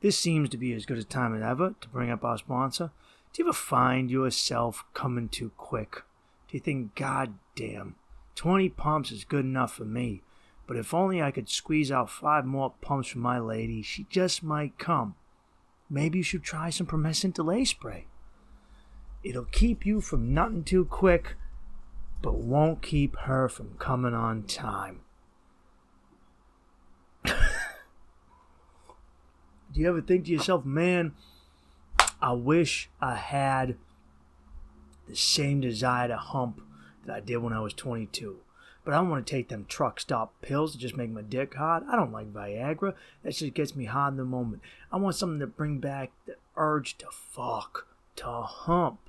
This seems to be as good a time as ever to bring up our sponsor. Do you ever find yourself coming too quick? Do you think, God damn, 20 pumps is good enough for me, but if only I could squeeze out 5 more pumps from my lady, she just might come. Maybe you should try some Promescent delay spray. It'll keep you from nutting too quick, but won't keep her from coming on time. Do you ever think to yourself, man, I wish I had the same desire to hump that I did when I was 22. But I don't want to take them truck stop pills to just make my dick hard. I don't like Viagra. That shit gets me hard in the moment. I want something to bring back the urge to fuck, to hump.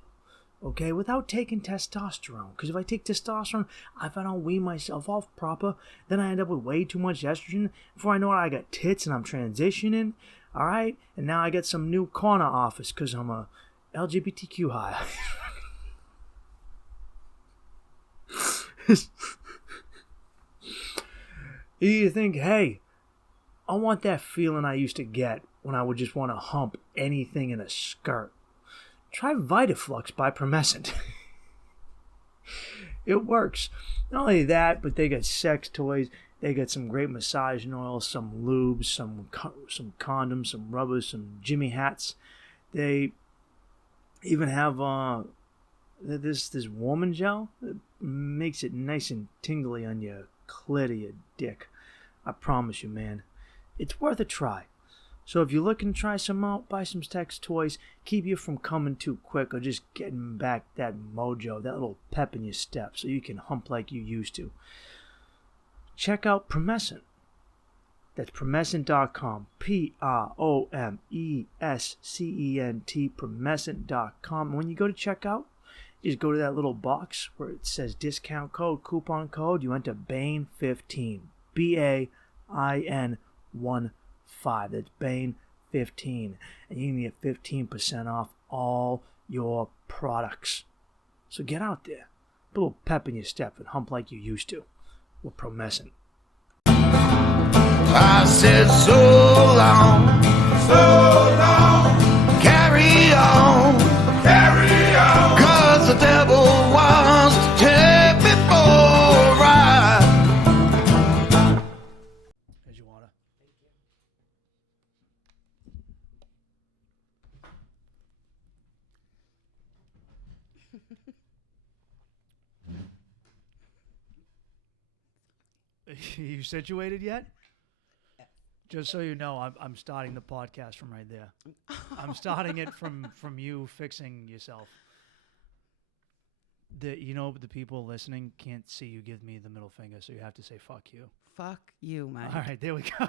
Okay, without taking testosterone. Because if I take testosterone, if I don't wean myself off proper, then I end up with way too much estrogen. Before I know it, I got tits and I'm transitioning. Alright? And now I get some new corner office because I'm a LGBTQ hire. You think, hey, I want that feeling I used to get when I would just want to hump anything in a skirt. Try Vitaflux by Promescent. It works. Not only that, but they got sex toys. They got some great massaging oils, some lubes, some condoms, some rubbers, some Jimmy hats. They even have this warming gel that makes it nice and tingly on your clit of your dick. I promise you, man. It's worth a try. So if you're looking to try some out, buy some sex toys, keep you from coming too quick or just getting back that mojo, that little pep in your step so you can hump like you used to. Check out Promescent. That's Promescent.com. Promescent, Promescent.com. And when you go to checkout, you just go to that little box where it says discount code, coupon code. You enter BAIN15. BAIN15. That's BAIN15. And you can get 15% off all your products. So get out there. Put a little pep in your step and hump like you used to. With Promescent. I said so long, carry on, 'cause the devil wants to take me for a ride. Here's your water. You situated yet? Just so you know, I'm starting the podcast from right there. I'm starting it from you fixing yourself. The people listening can't see you give me the middle finger, so you have to say fuck you. Fuck you, Mike. All right, there we go.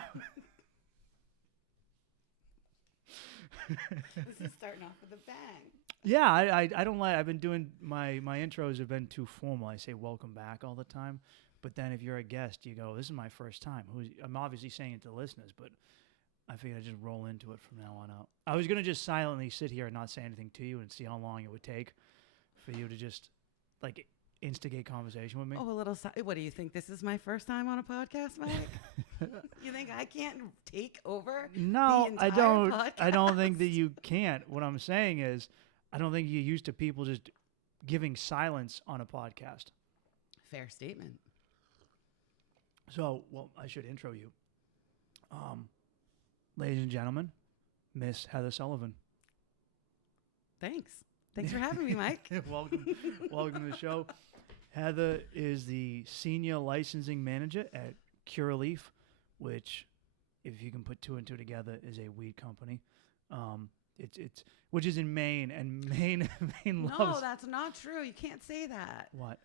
This is starting off with a bang. Yeah, I don't like. I've been doing my intros have been too formal. I say welcome back all the time. But then if you're a guest, you go, this is my first time. I'm obviously saying it to listeners, but I figured I'd just roll into it from now on out. I was going to just silently sit here and not say anything to you and see how long it would take for you to just, like, instigate conversation with me. Oh, a little. What do you think? This is my first time on a podcast, Mike? You think I can't take over? No, the I entire don't. podcast? I don't think that you can't. What I'm saying is, I don't think you're used to people just giving silence on a podcast. Fair statement. So, well, I should intro you. Ladies and gentlemen, Miss Heather Sullivan. Thanks for having me, Mike. Welcome to the show. Heather is the senior licensing manager at Curaleaf, which, if you can put two and two together, is a weed company. It's which is in Maine, and Maine loves. No, that's not true. You can't say that. What?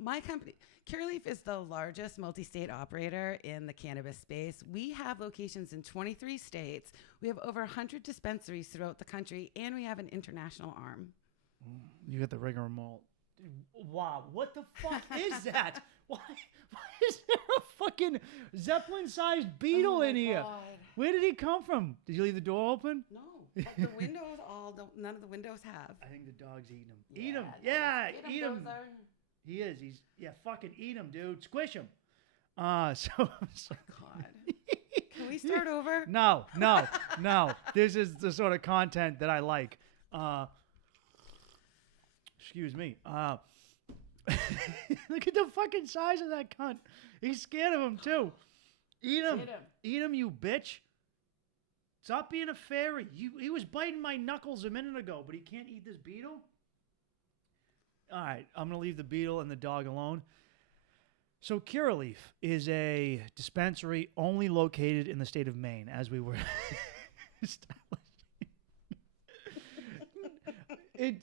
My company, Curaleaf, is the largest multi-state operator in the cannabis space. We have locations in 23 states. We have over 100 dispensaries throughout the country, and we have an international arm. You got the rigmarole. Wow, what the fuck is that? Why is there a fucking Zeppelin-sized beetle in here? God. Where did he come from? Did you leave the door open? No, but the windows none of the windows have. I think the dog's eating him. Eat him. Yeah, eat him. He is. He's fucking eat him, dude. Squish him. So God. Can Can we start over? No. This is the sort of content that I like. Excuse me. Look at the fucking size of that cunt. He's scared of him too. Eat him. Eat him, you bitch. Stop being a fairy. He was biting my knuckles a minute ago, but he can't eat this beetle? All right, I'm going to leave the beetle and the dog alone. So Curaleaf is a dispensary only located in the state of Maine, as we were establishing.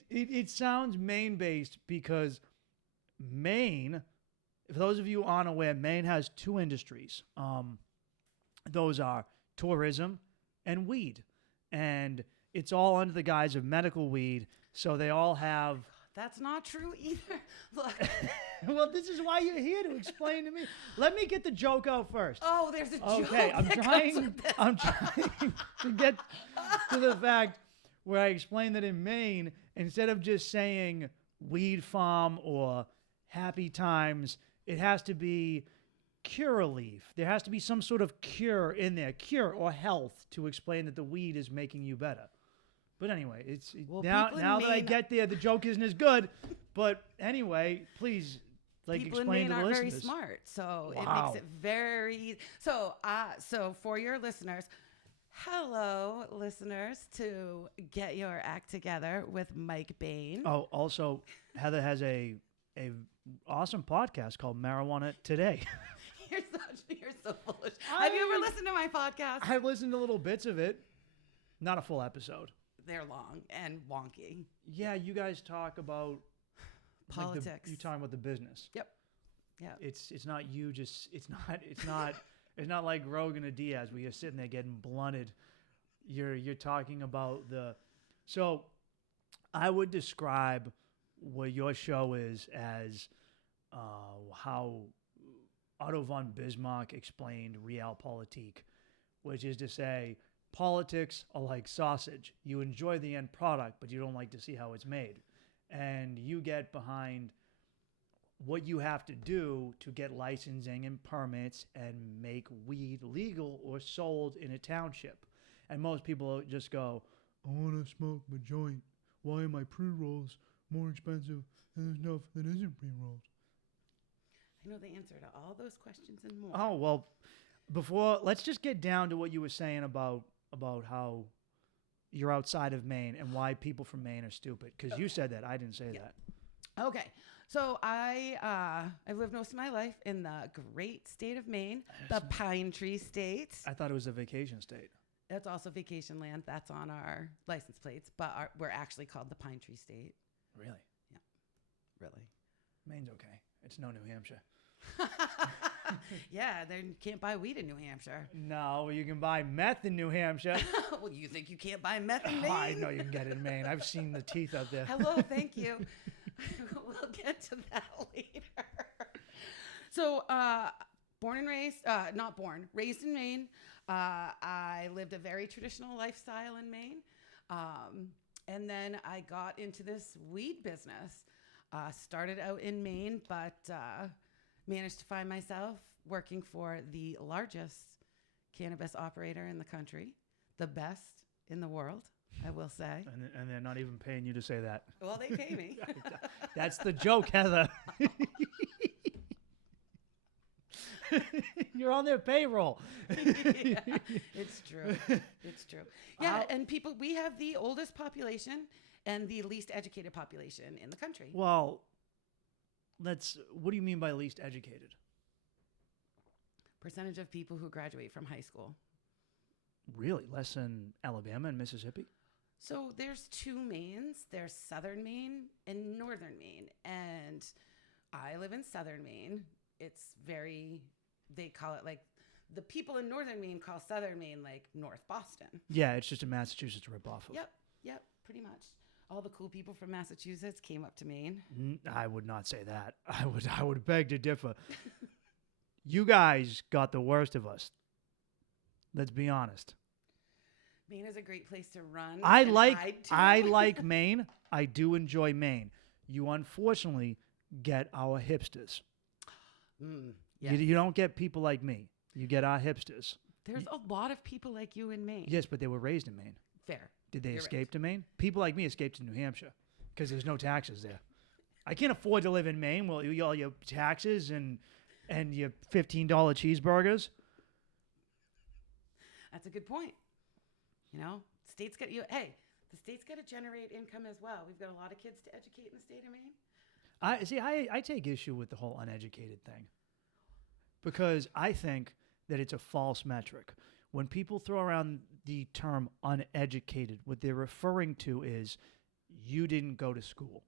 It sounds Maine-based because Maine, for those of you unaware, Maine has two industries. Those are tourism and weed. And it's all under the guise of medical weed, so they all have... That's not true either. Look. Well, this is why you're here, to explain to me. Let me get the joke out first. Oh, there's a joke. Okay, I'm trying to get to the fact where I explain that in Maine, instead of just saying weed farm or happy times, it has to be Curaleaf. There has to be some sort of cure in there, cure or health, to explain that the weed is making you better. But anyway, now that I get there, the joke isn't as good. But anyway, please, people explain in Maine to the are listeners. very smart, so Wow. it makes it very easy. So for your listeners, hello, listeners, to Get Your Act Together with Mike Bain. Oh, also, Heather has a awesome podcast called Marijuana Today. You're so foolish. Have you ever listened to my podcast? I've listened to little bits of it. Not a full episode. They're long and wonky. Yeah, you guys talk about Politics. You talking about the business. Yep. Yeah. It's not you. It's not like Rogan or Diaz where you're sitting there getting blunted. You're talking about the. So, I would describe what your show is as how Otto von Bismarck explained realpolitik, which is to say, politics are like sausage. You enjoy the end product, but you don't like to see how it's made. And you get behind what you have to do to get licensing and permits and make weed legal or sold in a township. And most people just go, I want to smoke my joint. Why are my pre-rolls more expensive than stuff that isn't pre-rolled? I know the answer to all those questions and more. Oh, well, let's just get down to what you were saying about how you're outside of Maine and why people from Maine are stupid. Because you said that. I didn't say that. Okay. So I've lived most of my life in the great state of Maine, the Pine Tree State. I thought it was a vacation state. That's also vacation land. That's on our license plates, but we're actually called the Pine Tree State. Really? Yeah. Really. Maine's okay. It's no New Hampshire. Yeah, you can't buy weed in New Hampshire. No, you can buy meth in New Hampshire. Well, you think you can't buy meth in Maine? I know you can get it in Maine. I've seen the teeth out there. Hello, thank you. We'll get to that later. So, raised in Maine. I lived a very traditional lifestyle in Maine. And then I got into this weed business. Started out in Maine, but managed to find myself working for the largest cannabis operator in the country, the best in the world, I will say. And they're not even paying you to say that. Well, they pay me. That's the joke, Heather. You're on their payroll. Yeah, it's true. It's true. Yeah, and we have the oldest population and the least educated population in the country. Well, what do you mean by least educated? Percentage of people who graduate from high school. Really? Less than Alabama and Mississippi? So there's two Maines. There's Southern Maine and Northern Maine. And I live in Southern Maine. They call it the people in Northern Maine call Southern Maine like North Boston. Yeah, it's just a Massachusetts ripoff of. Yep, pretty much. All the cool people from Massachusetts came up to Maine. I would not say that. I would beg to differ. You guys got the worst of us. Let's be honest. Maine is a great place to run. I like Maine. I do enjoy Maine. You unfortunately get our hipsters. Yes. You don't get people like me. You get our hipsters. There's a lot of people like you in Maine. Yes, but they were raised in Maine. Fair. Did they You're escape to Maine? People like me escaped to New Hampshire because there's no taxes there. I can't afford to live in Maine. Well, all your taxes and your $15 cheeseburgers. That's a good point. You know, states got you. Hey, the state's got to generate income as well. We've got a lot of kids to educate in the state of Maine. I take issue with the whole uneducated thing because I think that it's a false metric. When people throw around the term uneducated, what they're referring to is you didn't go to school.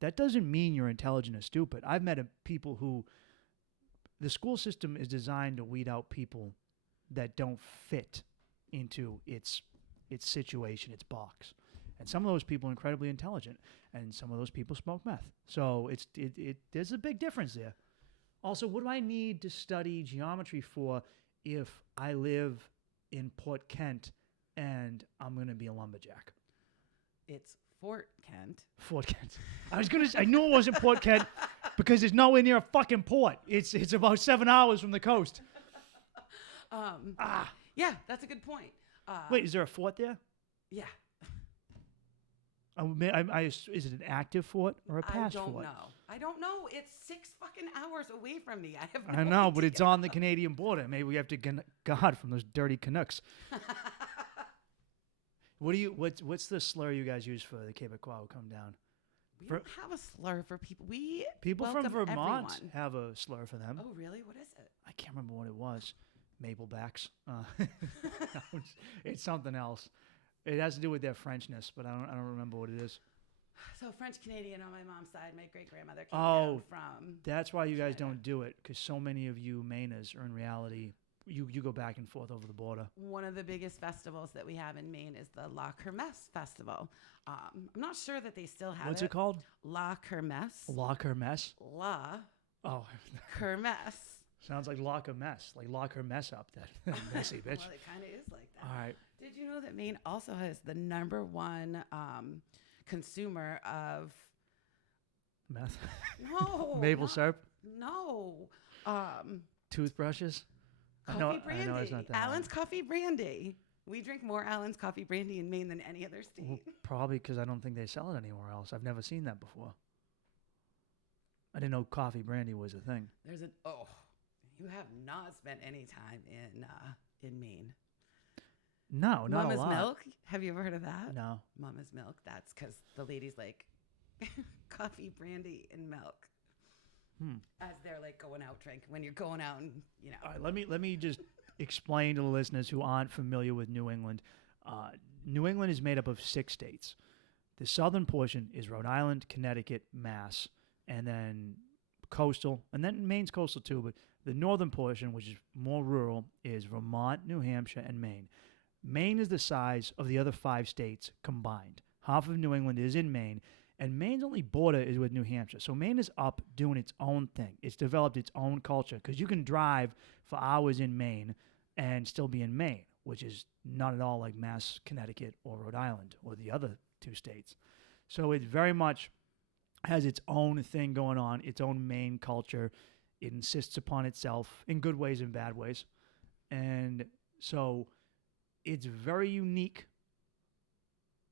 That doesn't mean you're intelligent or stupid. I've met people who the school system is designed to weed out people that don't fit into its situation, its box. And some of those people are incredibly intelligent, and some of those people smoke meth. So there's a big difference there. Also, what do I need to study geometry for if I live in Port Kent and I'm going to be a lumberjack? It's Fort Kent. Fort Kent. I knew it wasn't Port Kent because there's nowhere near a fucking port. It's about 7 hours from the coast. Yeah, that's a good point. Wait, is there a fort there? Yeah. Is it an active fort or a past fort? I don't know. It's 6 fucking hours away from me. I have no I know, idea. but it's on the Canadian border. Maybe we have to guard from those dirty Canucks. What's the slur you guys use for the Quebecois who come down? We don't have a slur for people. People from welcome Vermont everyone. have a slur for them. Oh, really? What is it? I can't remember what it was. Maplebacks. It's something else. It has to do with their Frenchness, but I don't remember what it is. So French Canadian on my mom's side. My great grandmother came down from. That's why you guys Canada. don't do it, because so many of you Mainers are in reality. You go back and forth over the border. One of the biggest festivals that we have in Maine is the La Kermesse Festival. I'm not sure that they still have What's it called? La Kermesse. La Kermesse? La Oh. Kermesse. Sounds like lock a mess. Like lock her mess up, that messy bitch. Well, it kind of is like that. All right. Did you know that Maine also has the #1 consumer of Meth? no Maple syrup? No. Toothbrushes? Coffee brandy. I know it's not that Allen's one. Coffee Brandy. We drink more Allen's Coffee Brandy in Maine than any other state. Well, probably because I don't think they sell it anywhere else. I've never seen that before. I didn't know coffee brandy was a thing. You have not spent any time in Maine. No, not Mama's a lot. Milk. Have you ever heard of that? No. Mama's Milk. That's because the ladies like coffee, brandy, and milk. As they're like going out drinking when you're going out and All right, let me just explain to the listeners who aren't familiar with New England. New England is made up of 6 states. The southern portion is Rhode Island, Connecticut, Mass, and then coastal, and then Maine's coastal too, but the northern portion, which is more rural, is Vermont, New Hampshire, and Maine. Maine is the size of the other 5 states combined. Half of New England is in Maine, and Maine's only border is with New Hampshire. So Maine is up doing its own thing. It's developed its own culture, because you can drive for hours in Maine and still be in Maine, which is not at all like Mass, Connecticut, or Rhode Island, or the other 2 states. So it very much has its own thing going on, its own Maine culture. It insists upon itself in good ways and bad ways. And so it's very unique,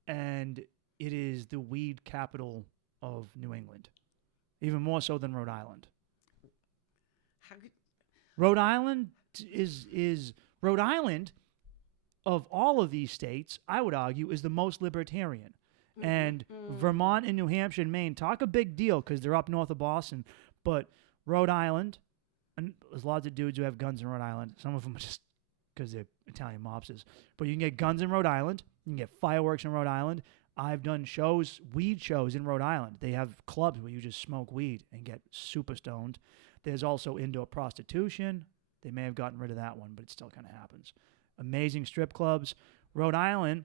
and it is the weed capital of New England, even more so than Rhode Island. Rhode Island is Rhode Island of all of these states, I would argue, is the most libertarian. And Vermont and New Hampshire and Maine, talk a big deal because they're up north of Boston. But Rhode Island, and there's lots of dudes who have guns in Rhode Island. Some of them are just because they're Italian mobsters. But you can get guns in Rhode Island. You can get fireworks in Rhode Island. I've done weed shows in Rhode Island. They have clubs where you just smoke weed and get super stoned. There's also indoor prostitution. They may have gotten rid of that one, but it still kind of happens. Amazing strip clubs. Rhode Island.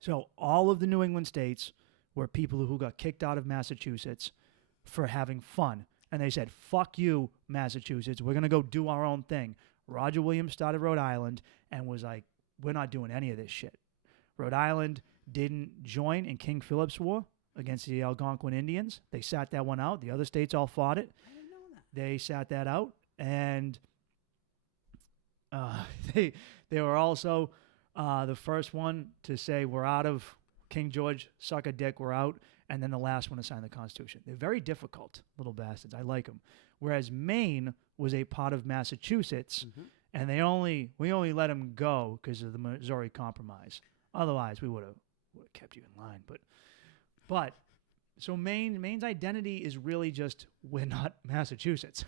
So all of the New England states were people who got kicked out of Massachusetts for having fun. And they said, fuck you, Massachusetts. We're going to go do our own thing. Roger Williams started Rhode Island and was like, we're not doing any of this shit. Rhode Island didn't join in King Philip's War against the Algonquin Indians. They sat that one out. The other states all fought it. I didn't know that. They sat that out. And They were also the first one to say we're out of King George, suck a dick, we're out, and then the last one to sign the Constitution. They're very difficult, little bastards. I like them. Whereas Maine was a part of Massachusetts, and we only let them go because of the Missouri Compromise. Otherwise, we would have kept you in line. But so Maine's identity is really just we're not Massachusetts.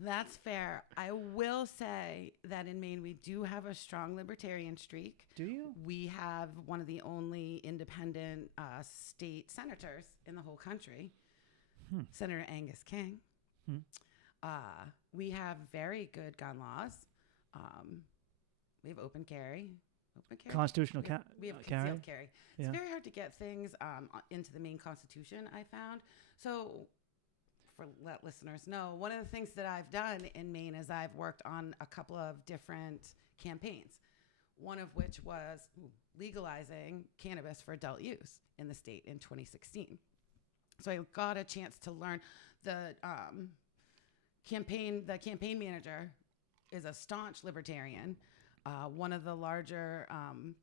That's fair. I will say that in Maine, we do have a strong libertarian streak. Do you? We have one of the only independent state senators in the whole country, Senator Angus King. We have very good gun laws. We have open carry. Constitutional we have carry. Concealed carry. It's very hard to get things into the Maine Constitution, I found. So let listeners know, one of the things that I've done in Maine is I've worked on a couple of different campaigns, one of which was legalizing cannabis for adult use in the state in 2016. So I got a chance to learn the campaign manager is a staunch libertarian. One of the larger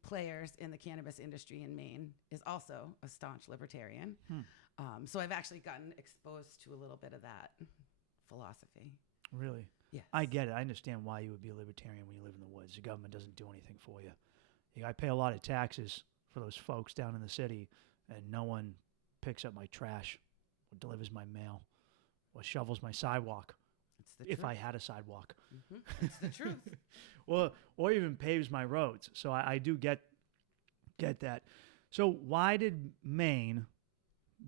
players in the cannabis industry in Maine is also a staunch libertarian. So I've actually gotten exposed to a little bit of that philosophy. Really? Yes. I get it. I understand why you would be a libertarian when you live in the woods. The government doesn't do anything for you. I pay a lot of taxes for those folks down in the city, and no one picks up my trash or delivers my mail or shovels my sidewalk. It's the if truth. I had a sidewalk. It's the truth. or even paves my roads. So I do get that. So why did Maine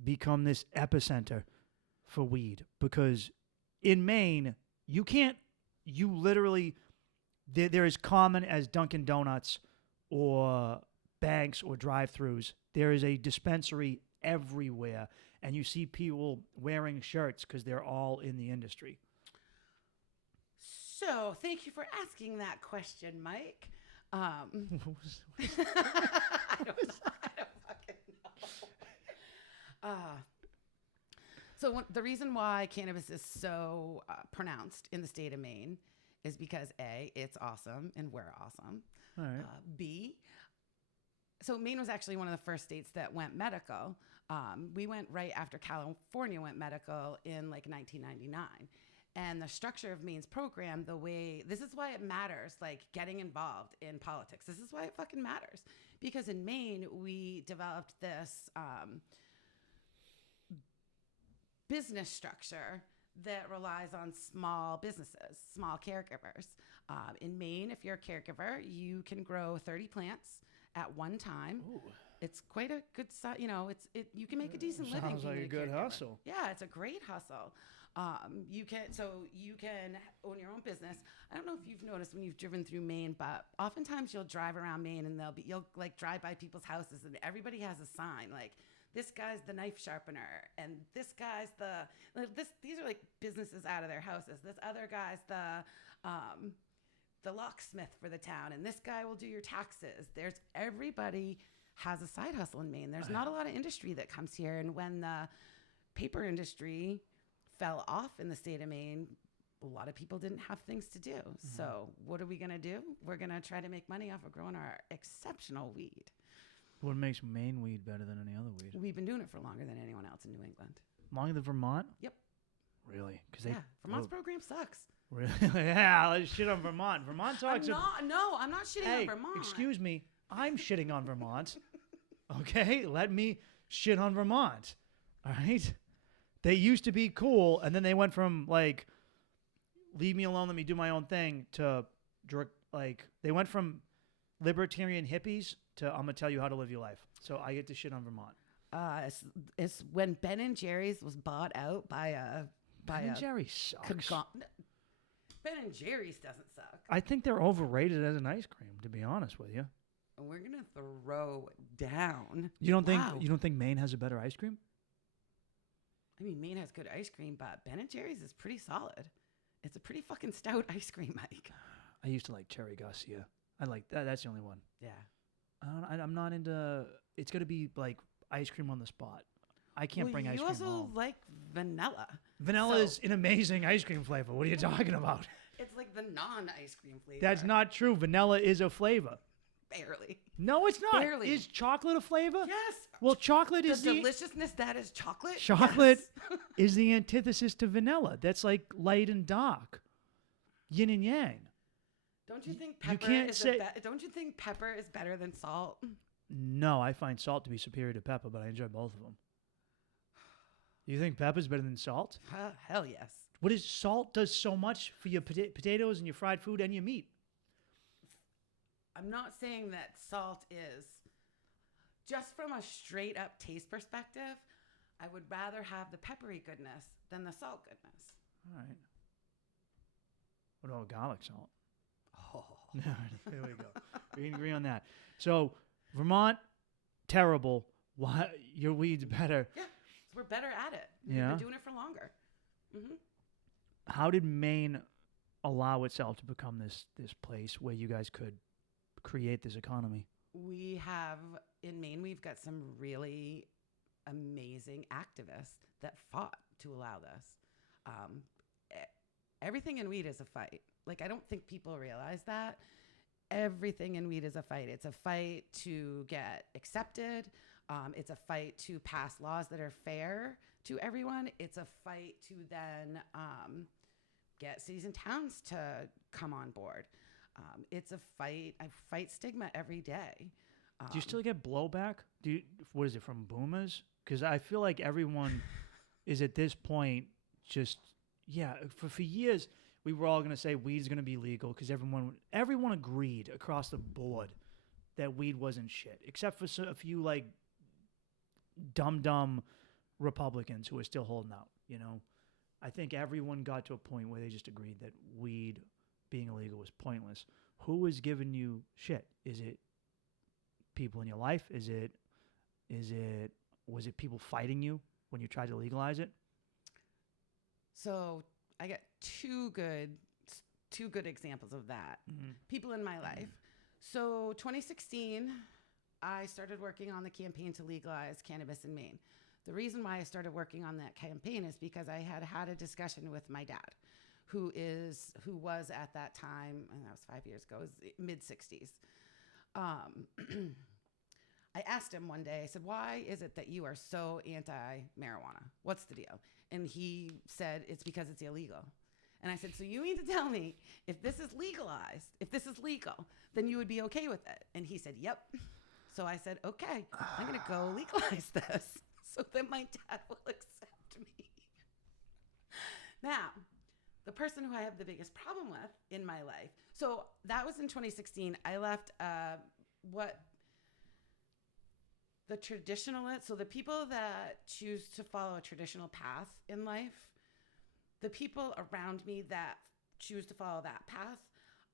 become this epicenter for weed? Because in Maine, you literally, they're as common as Dunkin' Donuts or banks or drive-thrus. There is a dispensary everywhere, and you see people wearing shirts because they're all in the industry. So thank you for asking that question, Mike. I don't fucking know. So the reason why cannabis is so pronounced in the state of Maine is because A, it's awesome and we're awesome. All right. B, so Maine was actually one of the first states that went medical. We went right after California went medical in like 1999. And the structure of Maine's program, this is why it matters, like getting involved in politics. This is why it fucking matters. Because in Maine, we developed this business structure that relies on small businesses, small caregivers. In Maine, if you're a caregiver, you can grow 30 plants at one time. Ooh. It's quite a good, you can make a decent living. Sounds like a good hustle. Yeah, it's a great hustle. You can own your own business. I don't know if you've noticed when you've driven through Maine, but oftentimes you'll drive around Maine and you'll like drive by people's houses and everybody has a sign like, this guy's the knife sharpener and this guy's these are like businesses out of their houses. This other guy's the locksmith for the town, and this guy will do your taxes. Everybody has a side hustle in Maine. There's not a lot of industry that comes here, and when the paper industry fell off in the state of Maine, a lot of people didn't have things to do. Mm-hmm. So what are we going to do? We're going to try to make money off of growing our exceptional weed. What makes Maine weed better than any other weed? We've been doing it for longer than anyone else in New England. Longer than Vermont? Yep. Really? Vermont's program sucks. Really? Yeah, let's shit on Vermont. Vermont talks I'm not shitting on Vermont. Excuse me. I'm shitting on Vermont. Okay? Let me shit on Vermont. All right? They used to be cool, and then they went from, like, leave me alone, let me do my own thing, to, like, they went from libertarian hippies to I'm going to tell you how to live your life. So I get to shit on Vermont. It's when Ben & Jerry's was bought out by a... Ben & Jerry's sucks. Ben & Jerry's doesn't suck. I think they're overrated as an ice cream, to be honest with you. We're going to throw down. You don't think Maine has a better ice cream? I mean, Maine has good ice cream, but Ben & Jerry's is pretty solid. It's a pretty fucking stout ice cream, Mike. I used to like Cherry Garcia. I like that. That's the only one. Yeah. I'm not into... It's going to be like ice cream on the spot. I can't bring ice cream home. You also like vanilla. Vanilla is an amazing ice cream flavor. What are you talking about? It's like the non-ice cream flavor. That's not true. Vanilla is a flavor. Barely. No, it's not. Barely. Is chocolate a flavor? Yes. Well, chocolate The is the deliciousness that is chocolate. chocolate Yes. is the antithesis to vanilla. That's like light and dark, yin and yang. Don't you think You pepper can't is say- don't you think pepper is better than salt? No, I find salt to be superior to pepper, but I enjoy both of them. You think pepper's better than salt? Hell yes. What is salt does so much for your potatoes and your fried food and your meat? I'm not saying that salt is just from a straight up taste perspective. I would rather have the peppery goodness than the salt goodness. All right. What about garlic salt? Oh. There we go. We can agree on that. So, Vermont, terrible. Why your weed's better? Yeah, so we're better at it. We've Yeah. been doing it for longer. How did Maine allow itself to become this place where you guys could create this economy? We have in Maine, we've got some really amazing activists that fought to allow this. Everything in weed is a fight. Like, I don't think people realize that. Everything in weed is a fight. It's a fight to get accepted. It's a fight to pass laws that are fair to everyone. It's a fight to then get cities and towns to come on board. It's a fight. I fight stigma every day. Do you still get blowback? What is it, from boomers? Because I feel like everyone is at this point just, for years we were all going to say weed is going to be legal because everyone agreed across the board that weed wasn't shit, except for a few like dumb Republicans who are still holding out, you know? I think everyone got to a point where they just agreed that weed being illegal was pointless. Who is giving you shit? Is it people in your life? Was it people fighting you when you tried to legalize it? So I got two good examples of that. Mm-hmm. People in my life. So 2016, I started working on the campaign to legalize cannabis in Maine. The reason why I started working on that campaign is because I had a discussion with my dad, who was at that time, and that was 5 years ago, mid-60s. I asked him one day, I said, why is it that you are so anti-marijuana? What's the deal? And he said, it's because it's illegal. And I said, so you mean to tell me if this is legalized, if this is legal, then you would be okay with it? And he said, yep. So I said, okay, I'm going to go legalize this so that my dad will accept me. Now, the person who I have the biggest problem with in my life. So that was in 2016. I left the traditionalists, so the people that choose to follow a traditional path in life, the people around me that choose to follow that path,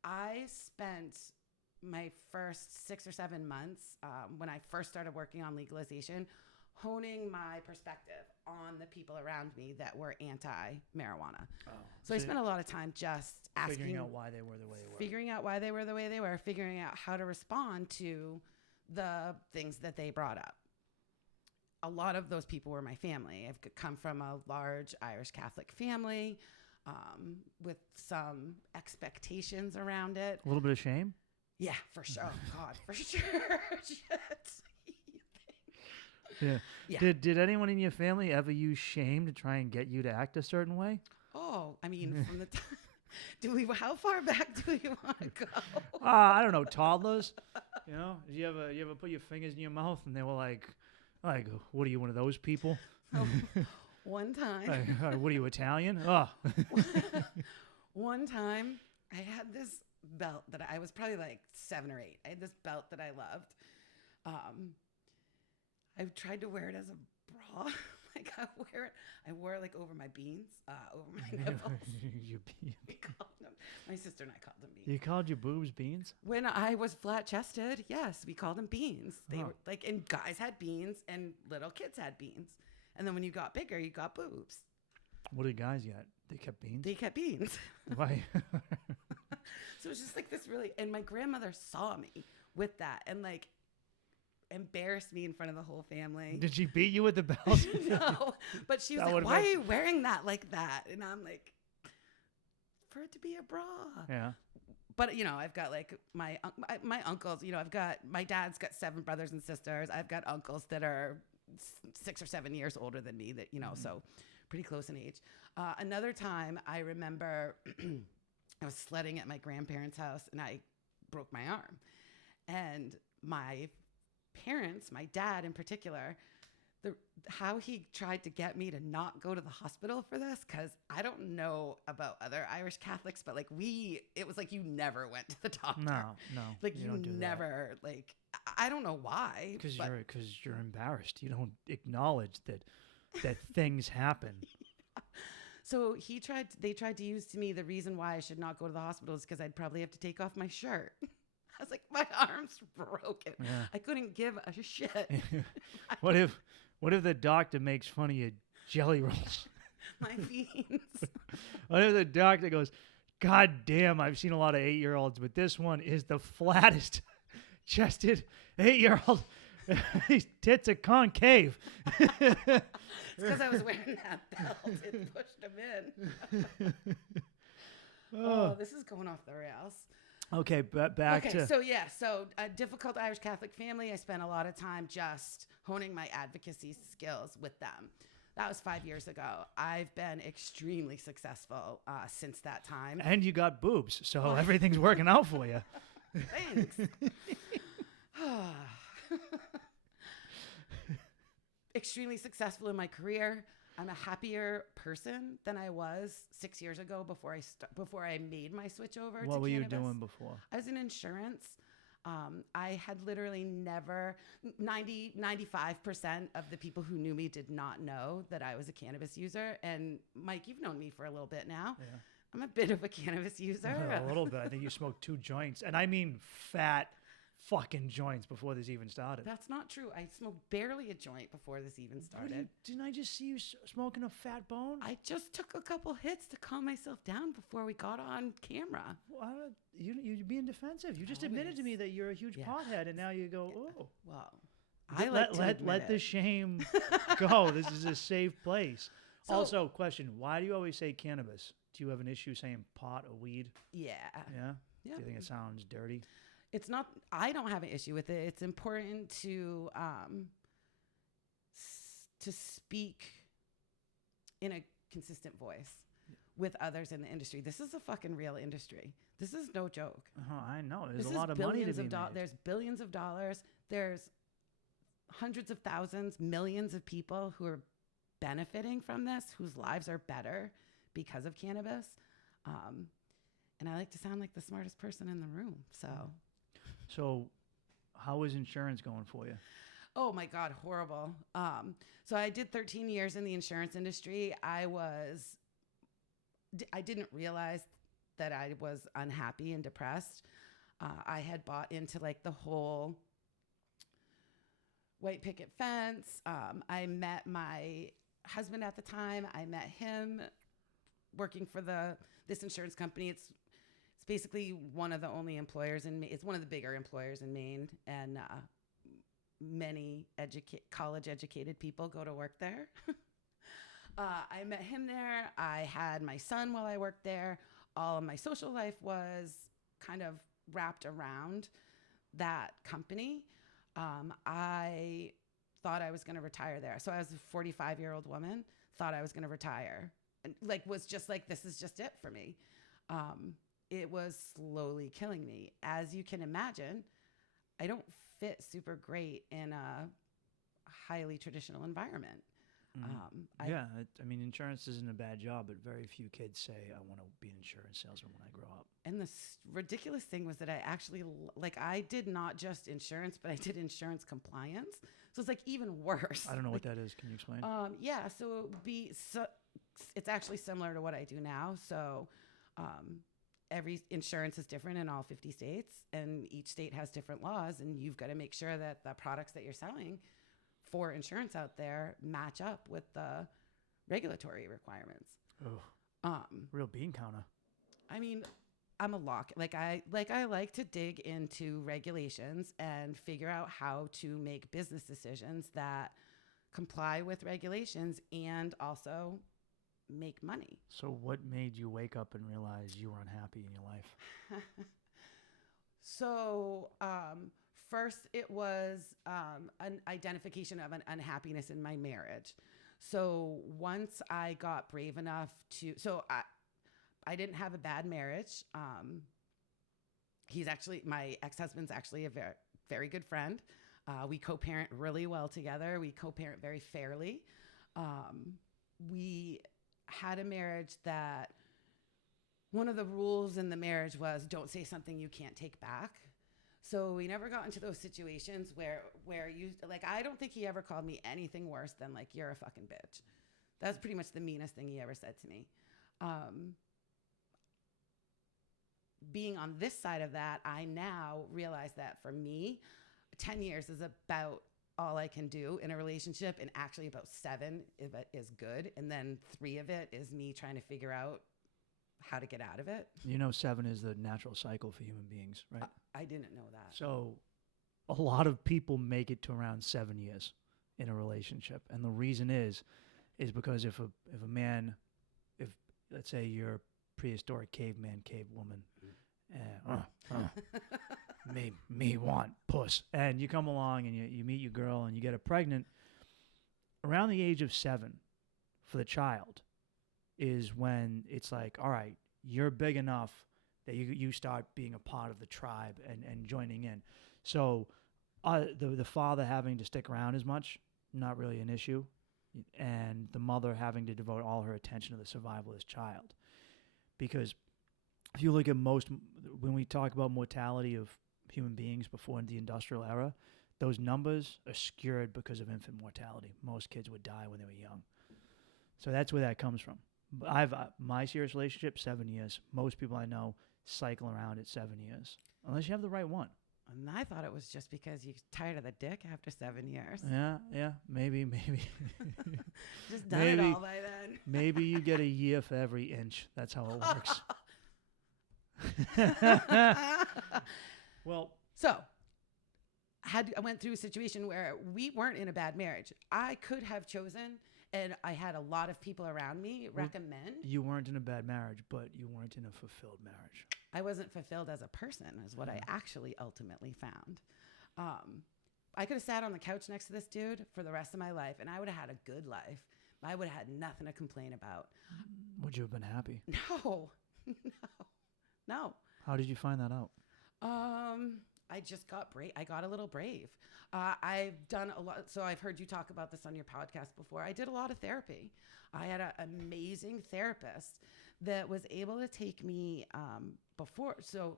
I spent my first 6 or 7 months when I first started working on legalization, honing my perspective on the people around me that were anti-marijuana. So I spent a lot of time just asking, Figuring out why they were the way they were. figuring out how to respond to the things that they brought up. A lot of those people were my family. I've come from a large Irish Catholic family with some expectations around it. A little bit of shame? Yeah, for sure. Oh, God, for sure. Shit. Yeah. Yeah. Did anyone in your family ever use shame to try and get you to act a certain way? Oh, I mean, from the time... how far back do we want to go? I don't know, toddlers. You know, did you ever put your fingers in your mouth and they were like, what are you, one of those people? One time. What are you, Italian? Oh. One time, I had this belt that I was probably like 7 or 8. I had this belt that I loved. I tried to wear it as a bra. Like I wore it like over my beans, over my nipples. Your beans. We called them, my sister and I called them beans. You called your boobs beans? When I was flat chested, yes, we called them beans. They were like, and guys had beans and little kids had beans. And then when you got bigger, you got boobs. What did guys get? They kept beans? They kept beans. Why? So it was just like this really, and my grandmother saw me with that and like embarrassed me in front of the whole family. Did she beat you with the belt? No, but she was That like, would've why been- are you wearing that like that? And I'm like, for it to be a bra. Yeah. But, you know, I've got like my uncles, you know, my dad's got 7 brothers and sisters. I've got uncles that are 6 or 7 years older than me that, you know, so pretty close in age. Another time I remember I was sledding at my grandparents' house and I broke my arm. And my parents, my dad in particular, how he tried to get me to not go to the hospital for this, because I don't know about other Irish Catholics, but like it was like you never went to the doctor. No, like you don't do never that. Like I don't know why. Because you're embarrassed. You don't acknowledge that things happen. Yeah. So they tried to use to me the reason why I should not go to the hospital is because I'd probably have to take off my shirt. I was like, my arm's broken. Yeah. I couldn't give a shit. What if the doctor makes fun of your jelly rolls? My beans. What if the doctor goes, God damn, I've seen a lot of 8-year-olds, but this one is the flattest chested 8-year-old. His tits are concave. It's because I was wearing that belt. It pushed him in. Oh, this is going off the rails. Okay, back to... So a difficult Irish Catholic family. I spent a lot of time just honing my advocacy skills with them. That was 5 years ago. I've been extremely successful since that time. And you got boobs, so everything's working out for you. Thanks. Extremely successful in my career. I'm a happier person than I was 6 years ago before I made my switch over to cannabis. What were you doing before? I was in insurance. I had literally never, 95% of the people who knew me did not know that I was a cannabis user. And Mike, you've known me for a little bit now. Yeah. I'm a bit of a cannabis user. A little bit. I think you smoked 2 joints. And I mean fat fucking joints before this even started. That's not true. I smoked barely a joint before this even started. Didn't I just see you smoking a fat bone? I just took a couple hits to calm myself down before we got on camera. Well, you're being defensive. You just admitted to me that you're a huge pothead, and now you go, oh. Well, I let the shame go. This is a safe place. So, also, question: why do you always say cannabis? Do you have an issue saying pot or weed? Yeah. Yeah. Do you think it sounds dirty? It's not. I don't have an issue with it. It's important to speak in a consistent voice with others in the industry. This is a fucking real industry. This is no joke. I know. There's a lot of money to be made. There's billions of dollars. There's hundreds of thousands, millions of people who are benefiting from this, whose lives are better because of cannabis. And I like to sound like the smartest person in the room. So how is insurance going for you? Oh my God, horrible. So I did 13 years in the insurance industry. I didn't realize that I was unhappy and depressed. I had bought into like the whole white picket fence. I met my husband at the time. I met him working for this insurance company. It's basically one of the only employers in Maine. It's one of the bigger employers in Maine, and many college educated people go to work there. I met him there. I had my son while I worked there. All of my social life was kind of wrapped around that company. I thought I was going to retire there. So I was a 45-year-old woman, thought I was going to retire, and was just like, this is just it for me. It was slowly killing me. As you can imagine, I don't fit super great in a highly traditional environment. I mean, insurance isn't a bad job, but very few kids say, I want to be an insurance salesman when I grow up. And the ridiculous thing was that I actually, I did not just insurance, but I did insurance compliance. So it's even worse. I don't know what that is. Can you explain? So it's actually similar to what I do now. So every insurance is different in all 50 states, and each state has different laws, and you've got to make sure that the products that you're selling for insurance out there match up with the regulatory requirements. Oh, real bean counter. I mean, I'm a lock. I like to dig into regulations and figure out how to make business decisions that comply with regulations and also make money. So what made you wake up and realize you were unhappy in your life? So first it was an identification of an unhappiness in my marriage. So once I got brave enough I didn't have a bad marriage. My ex-husband's actually a very, very good friend. We co-parent really well together. We co-parent very fairly. We had a marriage that one of the rules in the marriage was don't say something you can't take back. So we never got into those situations where you, like, I don't think he ever called me anything worse than like, you're a fucking bitch. That's pretty much the meanest thing he ever said to me. Being on this side of that, I now realize that for me, 10 years is about all I can do in a relationship, and actually about 7 of it is good. And then 3 of it is me trying to figure out how to get out of it. 7 is the natural cycle for human beings, right? I didn't know that. So a lot of people make it to around 7 years in a relationship. And the reason is because if a man, let's say you're prehistoric caveman, cavewoman, me want puss, and you come along and you meet your girl and you get her pregnant, around the age of 7 for the child is when it's like, all right, you're big enough that you start being a part of the tribe and joining in. So the father having to stick around as much, not really an issue, and the mother having to devote all her attention to the survival of this child. Because if you look at when we talk about mortality of human beings before the industrial era, those numbers are skewed because of infant mortality. Most kids would die when they were young. So that's where that comes from. I've my serious relationship, 7 years. Most people I know cycle around at 7 years, unless you have the right one. And I thought it was just because you're tired of the dick after 7 years. Yeah, maybe. Just done it all by then. Maybe you get a year for every inch. That's how it works. Well, so I went through a situation where we weren't in a bad marriage. I could have chosen, and I had a lot of people around me recommend. You weren't in a bad marriage, but you weren't in a fulfilled marriage. I wasn't fulfilled as a person, is what I actually ultimately found. I could have sat on the couch next to this dude for the rest of my life, and I would have had a good life. I would have had nothing to complain about. Would you have been happy? No. How did you find that out? I just got brave. I got a little brave. I've done a lot. So I've heard you talk about this on your podcast before. I did a lot of therapy. I had an amazing therapist that was able to take me before. So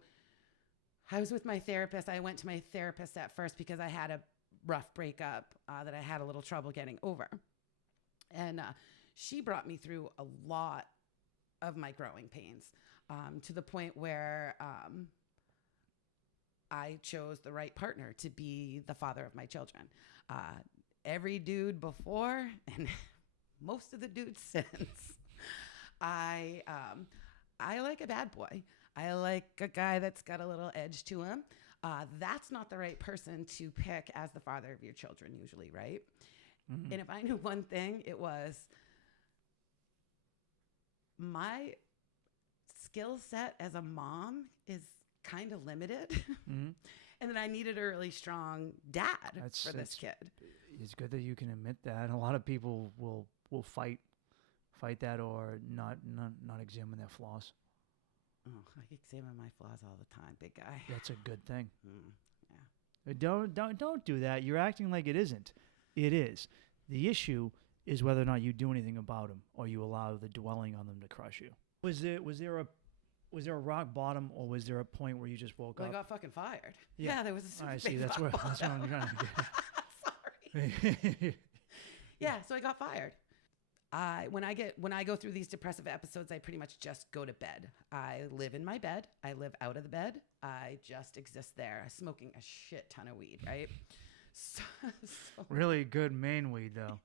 I was with my therapist. I went to my therapist at first because I had a rough breakup that I had a little trouble getting over. And she brought me through a lot of my growing pains to the point where I chose the right partner to be the father of my children. Every dude before and most of the dudes since, I like a bad boy. I like a guy that's got a little edge to him. That's not the right person to pick as the father of your children usually, right? Mm-hmm. And if I knew one thing, it was my skill set as a mom is kind of limited. Mm-hmm. And then I needed a really strong dad for this kid. It's good that you can admit that. A lot of people will fight that or not examine their flaws. Oh, I examine my flaws all the time, big guy. That's a good thing. Yeah. Don't do that. You're acting like it isn't. It is. The issue is whether or not you do anything about them or you allow the dwelling on them to crush you. Was there a rock bottom, or was there a point where you just woke up? I got fucking fired. Yeah, there was a super big rock that's what I'm trying to get. Sorry. Yeah, so I got fired. When I go through these depressive episodes, I pretty much just go to bed. I live in my bed. I live out of the bed. I just exist there, smoking a shit ton of weed, right? So really good Maine weed, though.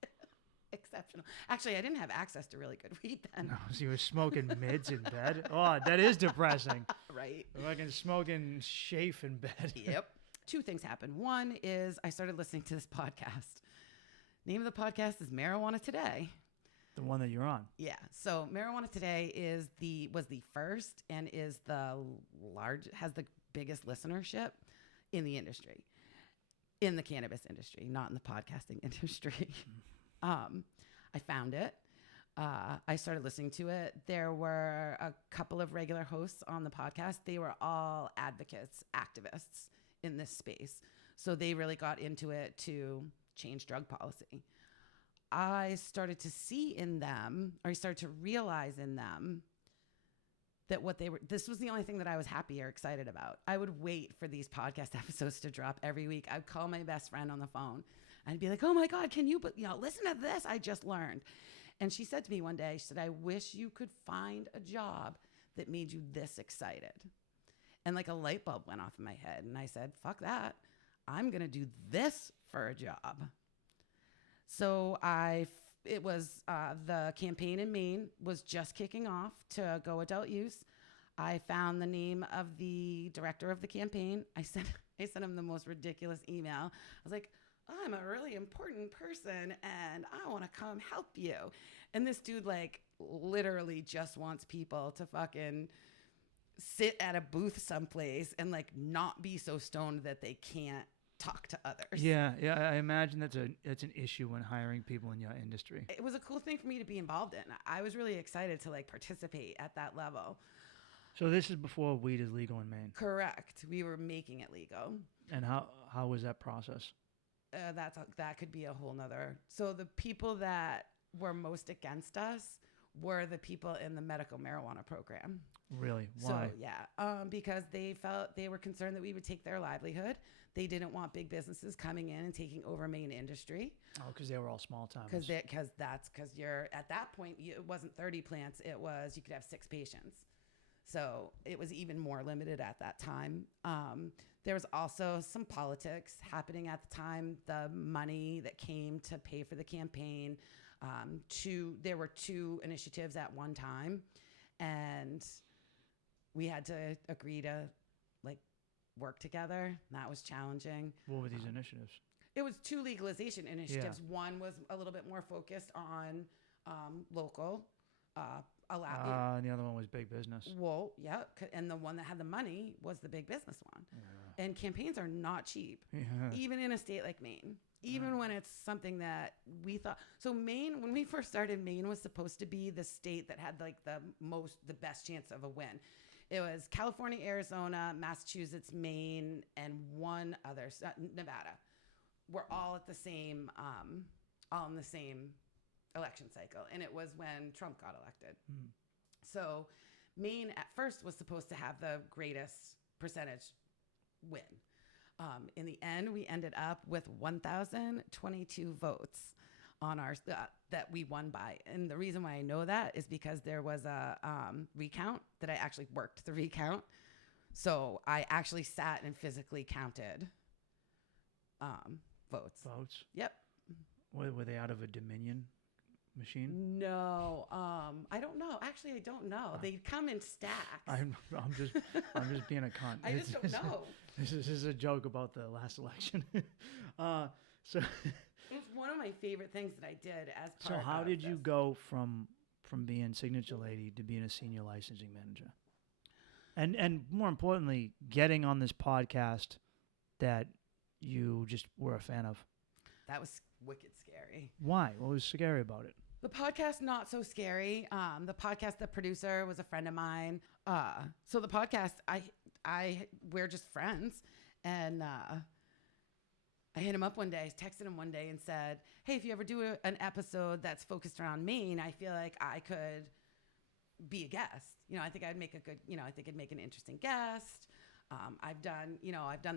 Exceptional. Actually, I didn't have access to really good weed then. No, so you were smoking mids in bed? Oh, that is depressing. Right. Fucking smoking chafe in bed. Yep. 2 things happened. One is I started listening to this podcast. Name of the podcast is Marijuana Today. The one that you're on. Yeah. So Marijuana Today was the first and is has the biggest listenership in the industry, in the cannabis industry, not in the podcasting industry. I found it. I started listening to it. There were a couple of regular hosts on the podcast. They were all advocates, activists in this space. So they really got into it to change drug policy. I started to see in them, or I started to realize in them, that this was the only thing that I was happy or excited about. I would wait for these podcast episodes to drop every week. I'd call my best friend on the phone. I'd be like, oh my God, can you listen to this? I just learned. And she said to me one day, she said, I wish you could find a job that made you this excited. And like a light bulb went off in my head. And I said, fuck that. I'm going to do this for a job. So it was the campaign in Maine was just kicking off to go adult use. I found the name of the director of the campaign. I sent him the most ridiculous email. I was like, I'm a really important person and I want to come help you. And this dude like literally just wants people to fucking sit at a booth someplace and like not be so stoned that they can't talk to others. Yeah, I imagine that's an issue when hiring people in your industry. It was a cool thing for me to be involved in. I was really excited to like participate at that level. So this is before weed is legal in Maine. Correct. We were making it legal. And how was that process? That could be a whole nother. So the people that were most against us were the people in the medical marijuana program. Really? Why? So, yeah, because they were concerned that we would take their livelihood. They didn't want big businesses coming in and taking over Maine industry. Oh, because they were all small timers. Because you're at that point, it wasn't 30 plants. It was, you could have 6 patients. So it was even more limited at that time. There was also some politics happening at the time. The money that came to pay for the campaign, there were 2 initiatives at one time, and we had to agree to like work together. That was challenging. What were these initiatives? It was 2 legalization initiatives. Yeah. One was a little bit more focused on local. And the other one was big business. Well, yeah, and the one that had the money was the big business one. Yeah. And campaigns are not cheap, even in a state like Maine. Even when it's something that we thought. So Maine, when we first started, Maine was supposed to be the state that had like the best chance of a win. It was California, Arizona, Massachusetts, Maine, and one other, Nevada. We're all at the same, all in the same election cycle. And it was when Trump got elected. Mm. So Maine at first was supposed to have the greatest percentage win. In the end, we ended up with 1,022 votes on our that we won by. And the reason why I know that is because there was a recount that I actually worked the recount. So I actually sat and physically counted votes. Votes? Yep. Were they out of a Dominion machine? No, I don't know. Actually, I don't know. They come in stacks. I'm just being a cunt. I just don't know. This is a joke about the last election. So it's one of my favorite things that I did as part of So how did you go from being signature lady to being a senior licensing manager? And more importantly, getting on this podcast that you just were a fan of. That was wicked scary. Why? What was scary about it? The podcast, not so scary. The podcast, the producer was a friend of mine. So the podcast, we're just friends. And I hit him up one day, texted him one day and said, hey, if you ever do an episode that's focused around Maine, I feel like I could be a guest. I think I'd make I think I'd make an interesting guest. I've done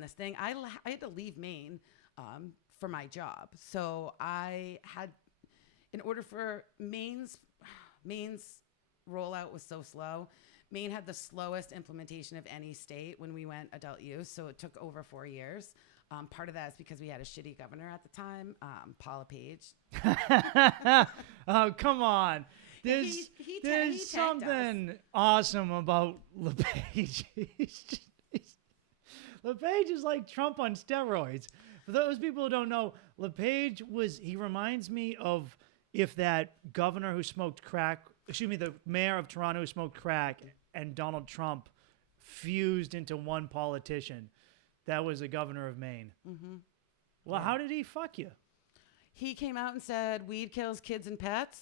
this thing. I had to leave Maine for my job. So I had, in order for Maine's rollout was so slow. Maine had the slowest implementation of any state when we went adult use. So it took over 4 years. Part of that is because we had a shitty governor at the time, Paul LePage. Oh, come on. There's something awesome about LePage. LePage is like Trump on steroids. For those people who don't know, LePage he reminds me of if that governor who smoked crack, the mayor of Toronto who smoked crack and Donald Trump fused into one politician, that was the governor of Maine. Mm-hmm. Well, how did he fuck you? He came out and said weed kills kids and pets.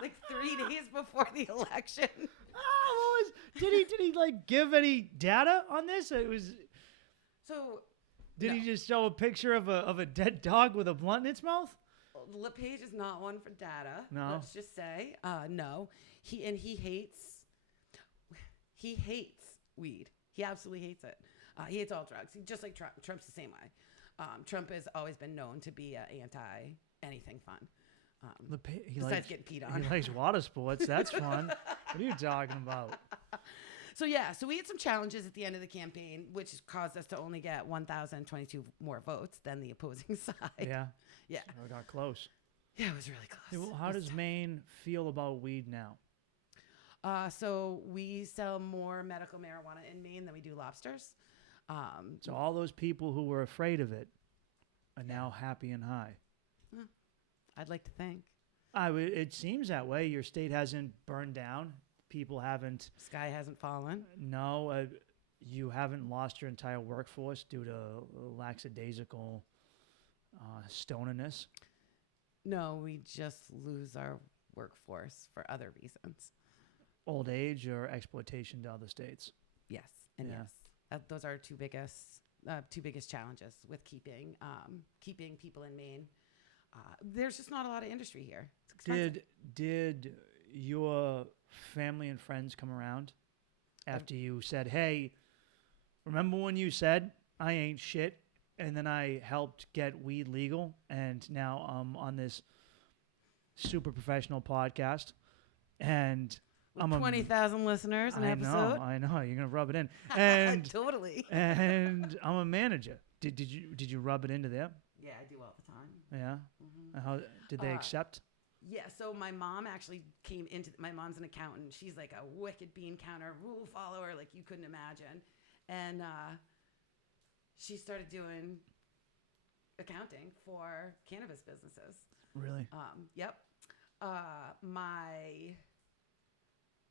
Like 3 days before the election. Oh, did he like give any data on this? It was so. Did he just show a picture of a dead dog with a blunt in its mouth? LePage is not one for data. No. Let's just say no. He hates weed. He absolutely hates it. He hates all drugs. Just like Trump. Trump's the same way. Trump has always been known to be anti anything fun. Besides getting peed on. He likes water sports. That's fun. What are you talking about? So we had some challenges at the end of the campaign, which caused us to only get 1,022 more votes than the opposing side. Yeah. Yeah. So we got close. Yeah, it was really close. How does Maine feel about weed now? So we sell more medical marijuana in Maine than we do lobsters. So all those people who were afraid of it are now happy and high. I'd like to think. It seems that way. Your state hasn't burned down. People haven't. Sky hasn't fallen. No, you haven't lost your entire workforce due to lackadaisical stoniness. No, we just lose our workforce for other reasons. Old age or exploitation to other states. Yes, and yes, those are our two biggest challenges with keeping people in Maine. There's just not a lot of industry here. It's expensive. Did your family and friends come around after you said, "Hey, remember when you said I ain't shit?" And then I helped get weed legal, and now I'm on this super professional podcast, and I'm 20,000 listeners an episode. I know. You're gonna rub it in, and totally. And I'm a manager. Did you rub it into them? Yeah, I do all the time. Yeah. Mm-hmm. How did they accept? Yeah, so my mom actually came into. My mom's an accountant. She's like a wicked bean counter, rule follower, like you couldn't imagine, and she started doing accounting for cannabis businesses. Really? Yep. My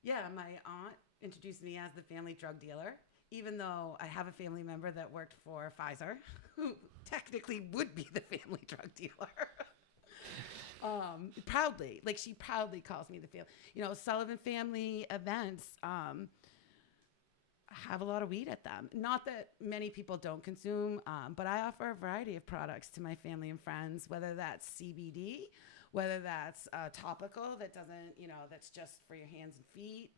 aunt introduced me as the family drug dealer, even though I have a family member that worked for Pfizer, who technically would be the family drug dealer. Proudly, like she proudly calls me the family. Sullivan family events have a lot of weed at them. Not that many people don't consume, but I offer a variety of products to my family and friends, whether that's CBD, whether that's topical that doesn't, that's just for your hands and feet,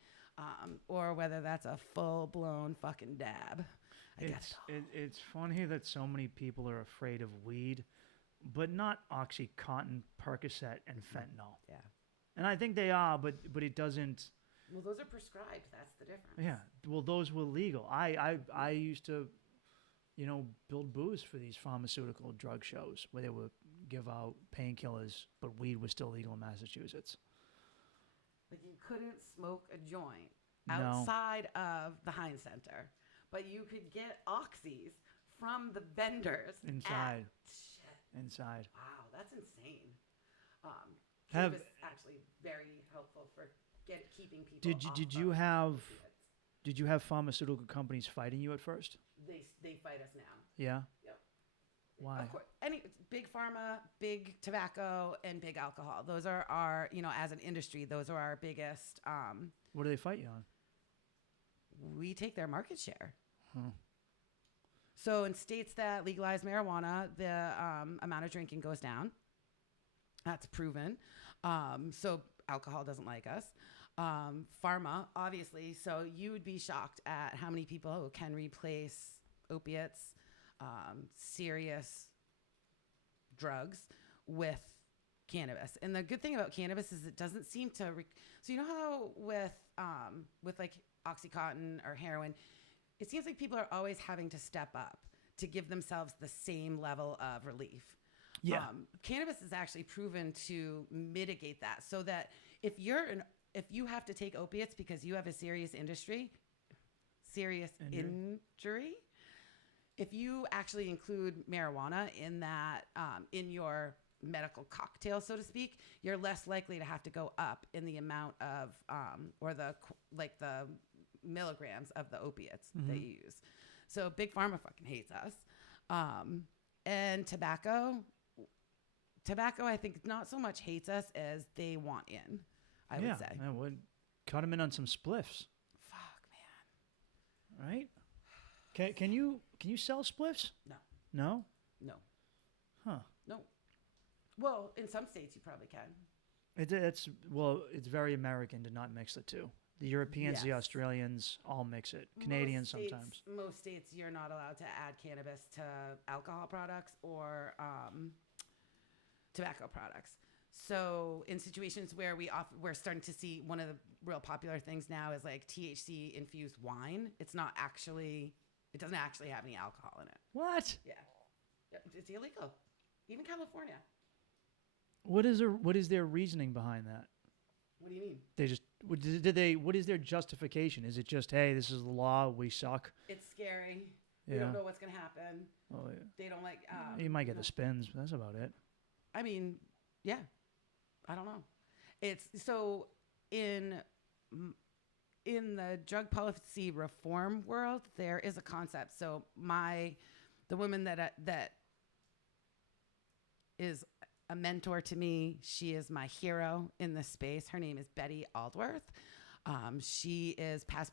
or whether that's a full-blown fucking dab. It's funny that so many people are afraid of weed, but not OxyContin, Percocet, and fentanyl. Yeah. And I think they are, but it doesn't. Well, those are prescribed. That's the difference. Yeah. Well, those were legal. I used to, build booze for these pharmaceutical drug shows where they would give out painkillers, but weed was still legal in Massachusetts. Like you couldn't smoke a joint outside of the Heinz Center, but you could get oxys from the vendors inside. Inside. Wow, that's insane. Cannabis is actually very helpful for keeping people. Did you have pharmaceutical companies fighting you at first? They fight us now. Yeah. Yep. Why? Of course, big pharma, big tobacco, and big alcohol. Those are our, as an industry, those are our biggest. What do they fight you on? We take their market share. So in states that legalize marijuana, the amount of drinking goes down. That's proven. So alcohol doesn't like us. Pharma, obviously. So you would be shocked at how many people can replace opiates, serious drugs with cannabis. And the good thing about cannabis is it doesn't seem to. So you know how with like OxyContin or heroin, it seems like people are always having to step up to give themselves the same level of relief. Yeah. Cannabis is actually proven to mitigate that, so that if you have to take opiates because you have a serious injury, if you actually include marijuana in that in your medical cocktail, so to speak, you're less likely to have to go up in the amount of or the milligrams of the opiates that you use. So Big Pharma fucking hates us. And tobacco, I think not so much hates us as they want in, I would say. I would cut them in on some spliffs. Fuck, man. Right? Can you sell spliffs? No. No? No. Huh. No. Well, in some states you probably can. It's very American to not mix the two. The Europeans, the Australians all mix it. Canadians sometimes. Most states you're not allowed to add cannabis to alcohol products or tobacco products. So in situations where we're starting to see one of the real popular things now is like THC infused wine. It doesn't actually have any alcohol in it. What? Yeah. It's illegal. Even California. What is their reasoning behind that? What do you mean? What is their justification? Is it just, hey, this is the law, we suck? It's scary. We don't know what's going to happen. Oh, yeah. They don't like... you might get the spins, but that's about it. I mean, yeah. I don't know. It's so in the drug policy reform world, there is a concept. So the woman that is a mentor to me, she is my hero in this space. Her name is Betty Aldworth. She is past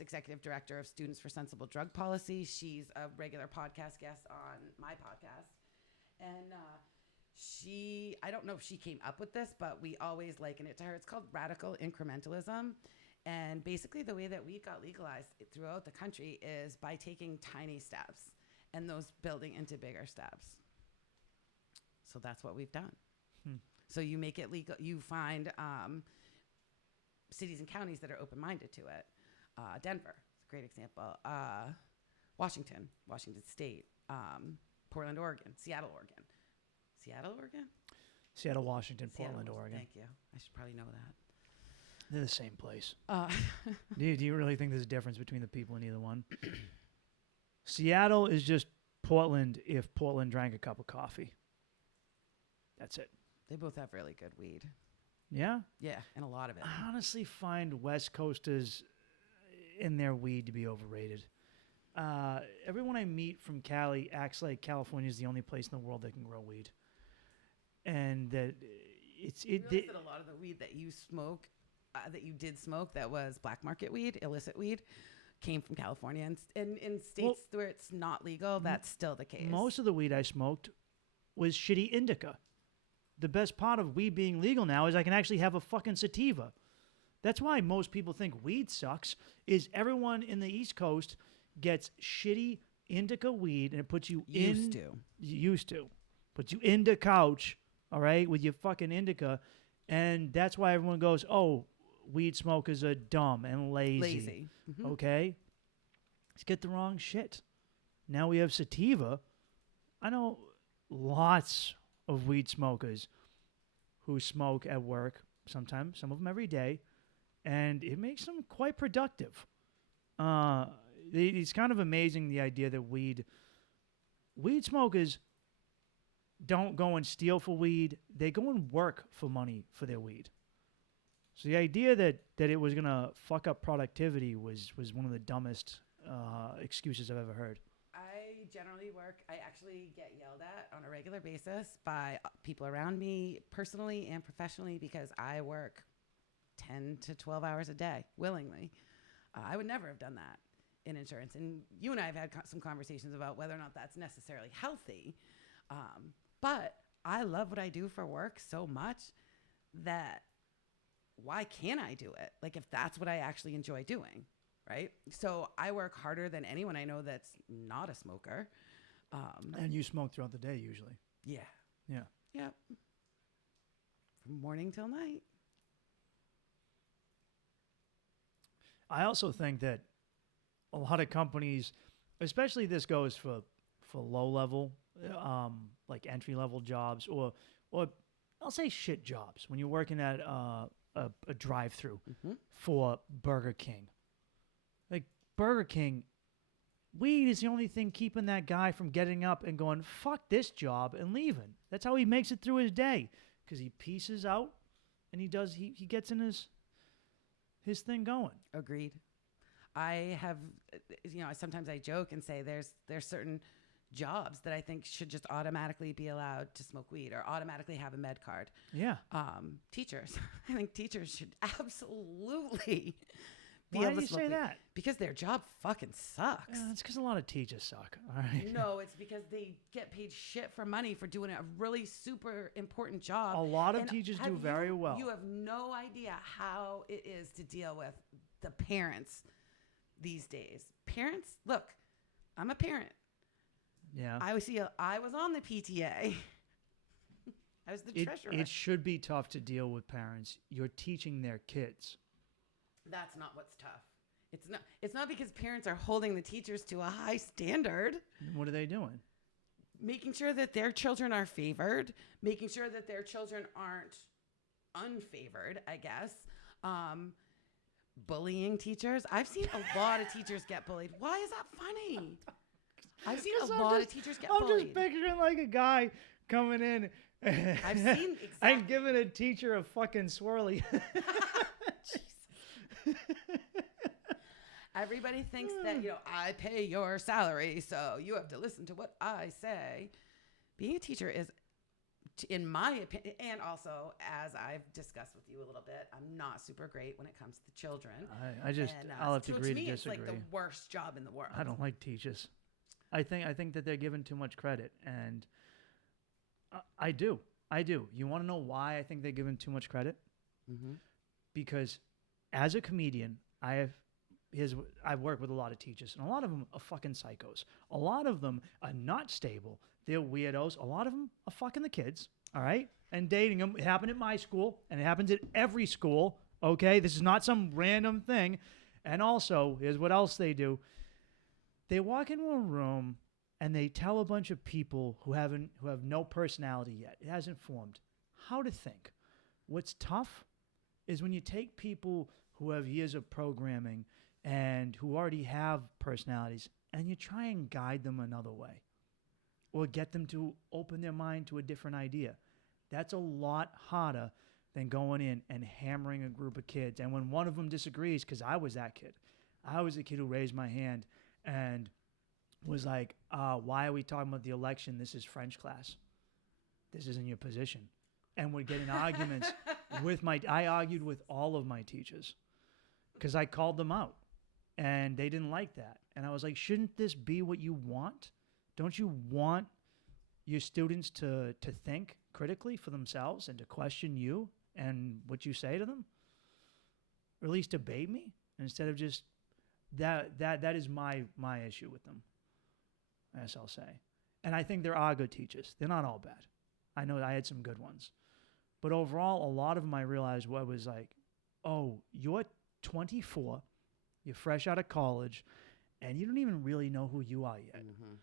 executive director of Students for Sensible Drug Policy. She's a regular podcast guest on my podcast. And I don't know if she came up with this, but we always liken it to her. It's called radical incrementalism. And basically the way that we got legalized throughout the country is by taking tiny steps and those building into bigger steps. So that's what we've done. So you make it legal. You find cities and counties that are open-minded to it. Denver is a great example. Washington State, Portland, Oregon, Seattle, Oregon. Seattle, Washington, Portland, Oregon. Thank you. I should probably know that. They're the same place. Do you really think there's a difference between the people in either one? Seattle is just Portland if Portland drank a cup of coffee. That's it. They both have really good weed. Yeah? Yeah, and a lot of it. I honestly find West Coasters in their weed to be overrated. Everyone I meet from Cali acts like California is the only place in the world that can grow weed. And that that a lot of the weed that you smoke, that you did smoke, that was black market weed, illicit weed, came from California. And in states where it's not legal, that's still the case. Most of the weed I smoked was shitty indica. The best part of weed being legal now is I can actually have a fucking sativa. That's why most people think weed sucks, is everyone in the East Coast gets shitty indica weed and it puts you Used to. Puts you in the couch, all right, with your fucking indica. And that's why everyone goes, oh, weed smokers are dumb and lazy. Mm-hmm. Okay? Let's get the wrong shit. Now we have sativa. I know lots of weed smokers who smoke at work sometimes, some of them every day, and it makes them quite productive. It's kind of amazing, the idea that weed smokers don't go and steal for weed. They go and work for money for their weed. So the idea that it was going to fuck up productivity was one of the dumbest excuses I've ever heard. I generally I actually get yelled at on a regular basis by people around me, personally and professionally, because I work 10 to 12 hours a day willingly. I would never have done that in insurance. And you and I have had some conversations about whether or not that's necessarily healthy. But I love what I do for work so much that why can't I do it? Like, if that's what I actually enjoy doing. Right? So I work harder than anyone I know that's not a smoker. And you smoke throughout the day usually. Yeah. Yeah. Yep. From morning till night. I also think that a lot of companies, especially this goes for low level, like entry level jobs, or I'll say shit jobs. When you're working at a drive-through for Burger King. Like, Burger King weed is the only thing keeping that guy from getting up and going, fuck this job and leaving. That's how he makes it through his day. Because he pieces out and he gets in his thing going. Agreed. I have, sometimes I joke and say there's certain jobs that I think should just automatically be allowed to smoke weed or automatically have a med card. Yeah. Teachers. I think teachers should absolutely be Why able do to you smoke say weed. that? Because their job fucking sucks. Yeah, it's because a lot of teachers suck. All right. No, it's because they get paid shit for money for doing a really super important job. A lot of And teachers do very well. You have no idea how it is to deal with the parents these days. Parents, look, I'm a parent. Yeah. I was on the PTA. I was the treasurer. It should be tough to deal with parents. You're teaching their kids. That's not what's tough. It's not because parents are holding the teachers to a high standard. What are they doing? Making sure that their children are favored, making sure that their children aren't unfavored, I guess. Bullying teachers. I've seen a lot of teachers get bullied. Why is that funny? I've seen a lot of teachers get bullied. I'm just picturing like a guy coming in I've seen exactly. and giving a teacher a fucking swirly. Everybody thinks that, I pay your salary, so you have to listen to what I say. Being a teacher is, in my opinion, and also, as I've discussed with you a little bit, I'm not super great when it comes to children. I'll have to agree to disagree. It's like the worst job in the world. I don't like teachers. I think that they're given too much credit, and I do. You want to know why I think they're given too much credit? Mm-hmm. Because as a comedian, I've worked with a lot of teachers, and a lot of them are fucking psychos. A lot of them are not stable. They're weirdos. A lot of them are fucking the kids, all right? And dating them. It happened at my school, and it happens at every school, okay? This is not some random thing. And also, here's what else they do. They walk into a room, and they tell a bunch of people who have no personality yet, it hasn't formed, how to think. What's tough is when you take people who have years of programming and who already have personalities, and you try and guide them another way or get them to open their mind to a different idea. That's a lot harder than going in and hammering a group of kids. And when one of them disagrees, because I was that kid. I was the kid who raised my hand and was like, why are we talking about the election? This is French class. This isn't your position. And would get in arguments I argued with all of my teachers because I called them out. And they didn't like that. And I was like, shouldn't this be what you want? Don't you want your students to think critically for themselves and to question you and what you say to them? Or at least debate me instead of just that is my issue with them, as I'll say. And I think there are good teachers. They're not all bad. I know I had some good ones. But overall, a lot of them I realized was like, oh, you're 24, you're fresh out of college, and you don't even really know who you are yet. Mm-hmm.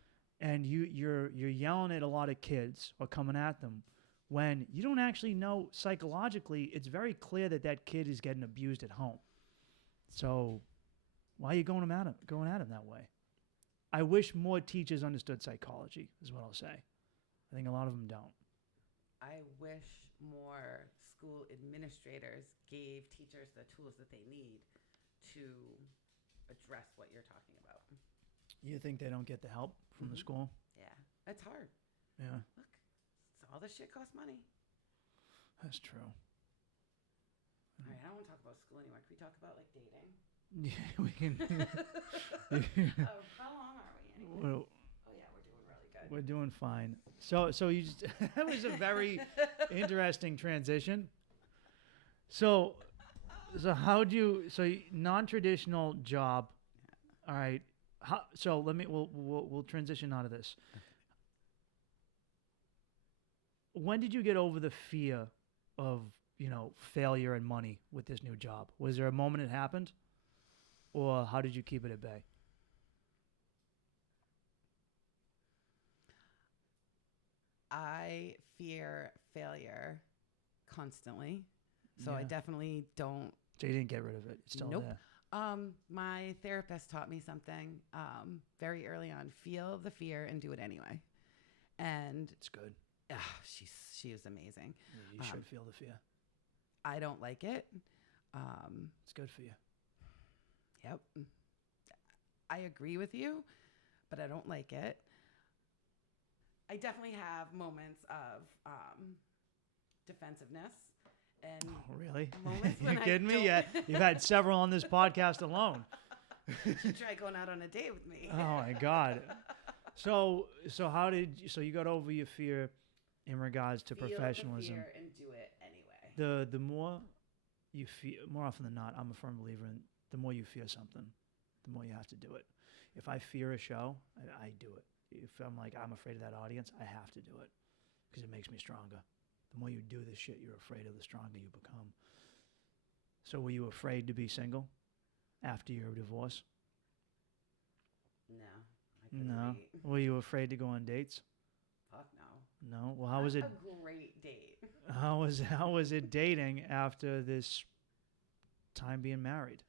And you're yelling at a lot of kids or coming at them when you don't actually know psychologically. It's very clear that kid is getting abused at home. So why are you going at him that way? I wish more teachers understood psychology, is what I'll say. I think a lot of them don't. I wish more school administrators gave teachers the tools that they need to address what you're talking about. You think they don't get the help from the school? Yeah, it's hard. Yeah. Look, all this shit costs money. That's true. All right, I don't want to talk about school anymore. Can we talk about like dating? Yeah, we can. How long are we anyway? Well, oh yeah, we're doing really good. We're doing fine. So you just that was a very interesting transition. So non-traditional job. All right. We'll transition out of this. When did you get over the fear of, failure and money with this new job? Was there a moment it happened? Or how did you keep it at bay? I fear failure constantly. So I definitely don't. So you didn't get rid of it. It's still nope. there. My therapist taught me something very early on. Feel the fear and do it anyway. And It's good. she was amazing. You should feel the fear. I don't like it. It's good for you. Yep. I agree with you, but I don't like it. I definitely have moments of defensiveness. And really? moments You when I kidding me? don't- Yeah, you've had several on this podcast alone. You should try going out on a date with me. Oh my God. So you got over your fear in regards to Feel professionalism. the fear and do it anyway. The more you fear, more often than not, I'm a firm believer in the more you fear something, the more you have to do it. If I fear a show, I do it. If I'm like, I'm afraid of that audience, I have to do it because it makes me stronger. The more you do this shit you're afraid of, the stronger you become. So were you afraid to be single after your divorce? No. I couldn't No. wait. Were you afraid to go on dates? Fuck no. No. Well, how was it? A great date. How was it dating after this time being married?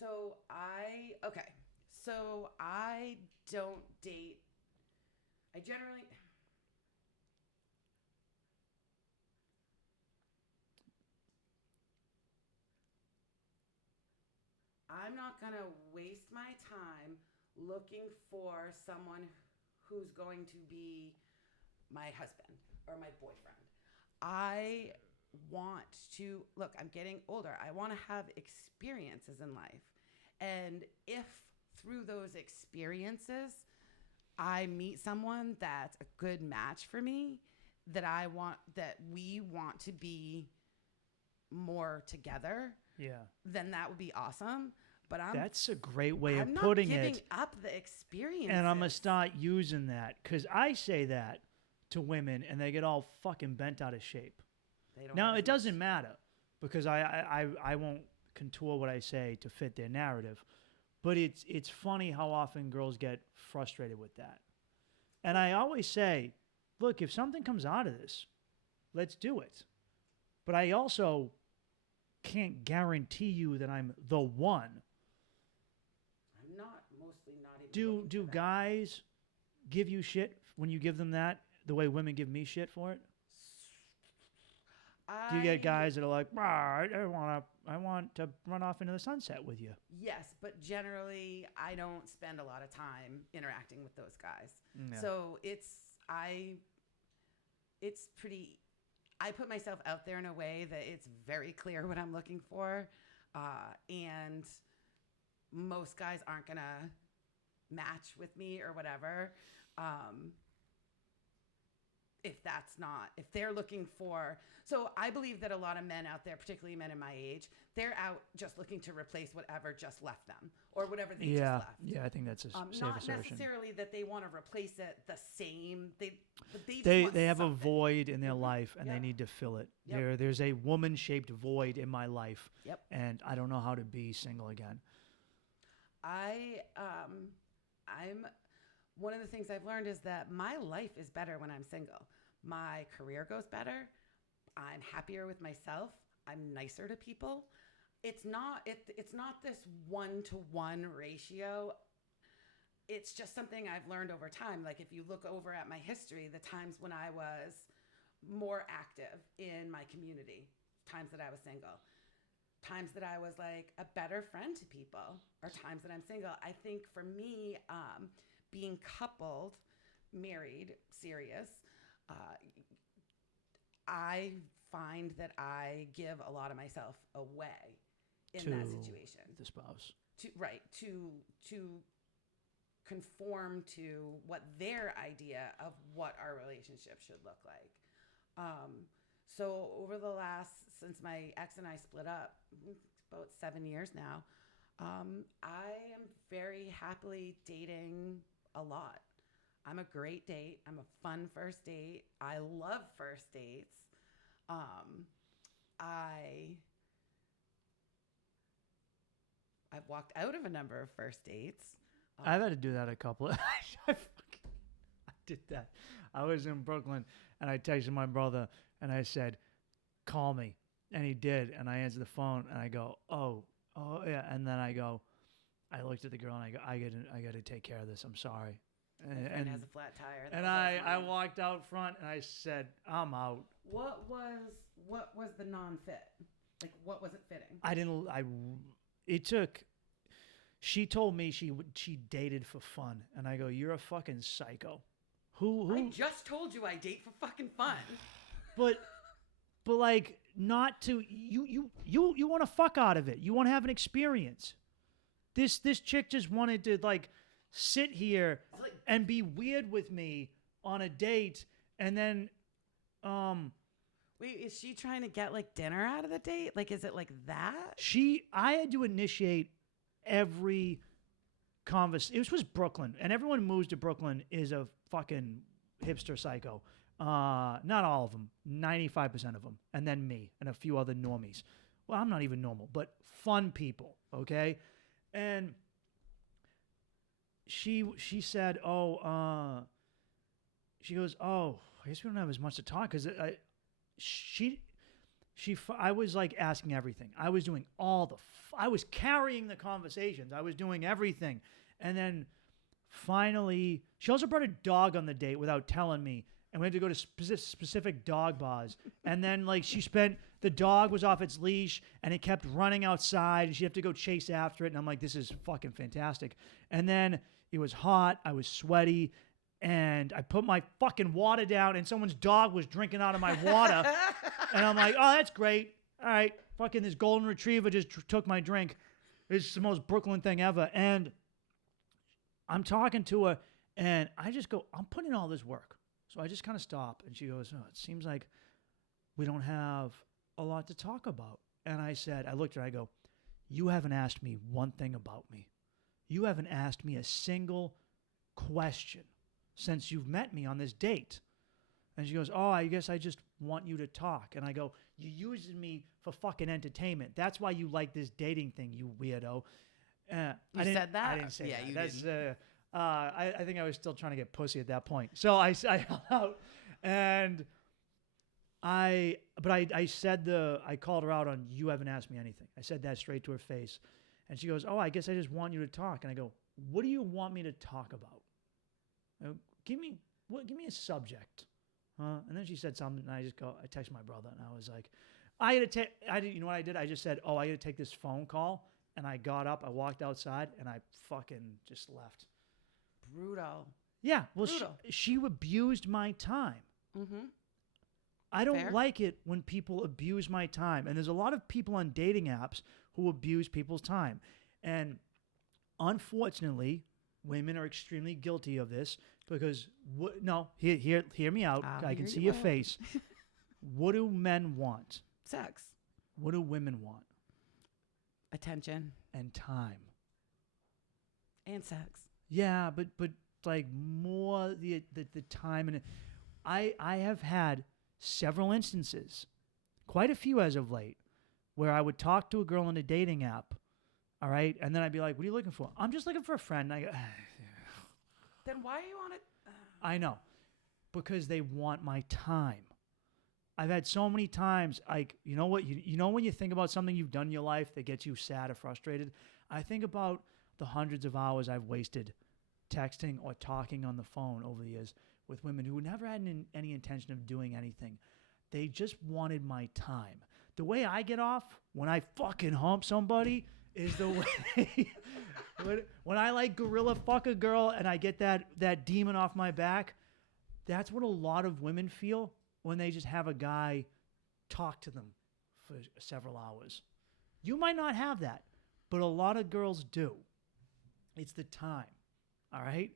So I don't date. I generally. I'm not going to waste my time looking for someone who's going to be my husband or my boyfriend. I want to, look, I'm getting older. I want to have experiences in life. And if through those experiences, I meet someone that's a good match for me, that we want to be more together, Yeah. then that would be awesome. But That's a great way of I'm not putting giving it. up the experience. And I'm going to start using that because I say that to women and they get all fucking bent out of shape. Now, it doesn't matter because I won't contour what I say to fit their narrative. But it's funny how often girls get frustrated with that. And I always say, look, if something comes out of this, let's do it. But I also can't guarantee you that I'm the one. I'm not mostly not even. Do guys give you shit when you give them that the way women give me shit for it? Do you get guys that are like, I want to run off into the sunset with you? Yes, but generally I don't spend a lot of time interacting with those guys. Yeah. So I put myself out there in a way that it's very clear what I'm looking for. And most guys aren't going to match with me or whatever. If they're looking for, so I believe that a lot of men out there, particularly men in my age, they're out just looking to replace whatever just left them or whatever they just left. Yeah, I think that's a safe Not assertion. necessarily that they want to replace it the same. But they They have something. a void in their life and Yep. they need to fill it. Yep. There's a woman-shaped void in my life. Yep. And I don't know how to be single again. I'm one of the things I've learned is that my life is better when I'm single. My career goes better. I'm happier with myself. I'm nicer to people. It's not this 1-to-1 ratio. It's just something I've learned over time. Like if you look over at my history, the times when I was more active in my community, times that I was single, times that I was like a better friend to people, or times that I'm single. I think for me, being coupled, married, serious, I find that I give a lot of myself away in that situation. The spouse. To conform to what their idea of what our relationship should look like. So over the since my ex and I split up, about 7 years now, I am very happily dating a lot. I'm a great date. I'm a fun first date. I love first dates. I've walked out of a number of first dates. I've had to do that a couple of I did that. I was in Brooklyn and I texted my brother and I said, call me. And he did. And I answered the phone and I go, oh, yeah. And then I looked at the girl and I go, I got to take care of this. I'm sorry. And has a flat tire. And I walked out front and I said, I'm out. What was the non-fit? Like, what wasn't fitting? She told me she dated for fun. And I go, you're a fucking psycho. Who? I just told you I date for fucking fun. But like, not to, you want to fuck out of it. You want to have an experience. This chick just wanted to like sit here and be weird with me on a date, and then wait, is she trying to get like dinner out of the date? Like, is it like that? I had to initiate every conversation. It was Brooklyn, and everyone who moves to Brooklyn is a fucking hipster psycho. Not all of them, 95% of them, and then me and a few other normies. Well, I'm not even normal, but fun people, okay? And she said, she goes, I guess we don't have as much to talk, because I was like asking everything. I was doing I was carrying the conversations. I was doing everything. And then finally, she also brought a dog on the date without telling me. And we had to go to specific dog bars. And then like the dog was off its leash and it kept running outside and she'd have to go chase after it. And I'm like, this is fucking fantastic. And then it was hot. I was sweaty. And I put my fucking water down and someone's dog was drinking out of my water. And I'm like, oh, that's great. All right. Fucking this golden retriever just took my drink. It's the most Brooklyn thing ever. And I'm talking to her and I just go, I'm putting in all this work. So I just kind of stop and she goes, oh, it seems like we don't have a lot to talk about. And I looked at her, I go, you haven't asked me one thing about me. You haven't asked me a single question since you've met me on this date. And she goes, oh, I guess I just want you to talk. And I go, you're using me for fucking entertainment. That's why you like this dating thing, you weirdo. You said that? I didn't say that. You didn't. I think I was still trying to get pussy at that point. So I held out and I called her out on, you haven't asked me anything. I said that straight to her face. And she goes, oh, I guess I just want you to talk. And I go, what do you want me to talk about? Give me a subject. And then she said something and I texted my brother and I was like, you know what I did? I just said, oh, I got to take this phone call. And I got up, I walked outside and I fucking just left. Brutal. Yeah. Well, she abused my time. Mm-hmm. I don't like it when people abuse my time. And there's a lot of people on dating apps who abuse people's time. And unfortunately, women are extremely guilty of this because, hear me out. I can see your face. What do men want? Sex. What do women want? Attention. And time. And sex. Yeah, but like more the time. And I have had several instances, quite a few as of late, where I would talk to a girl on a dating app, all right? And then I'd be like, what are you looking for? I'm just looking for a friend. And I go, then why are you on it? I know. Because they want my time. I've had so many times, like, you know what? You know when you think about something you've done in your life that gets you sad or frustrated? I think about the hundreds of hours I've wasted texting or talking on the phone over the years with women who never had any intention of doing anything. They just wanted my time. The way I get off when I fucking hump somebody is the way when I like gorilla fuck a girl and I get that demon off my back. That's what a lot of women feel when they just have a guy talk to them for several hours. You might not have that, but a lot of girls do. It's the time, all right?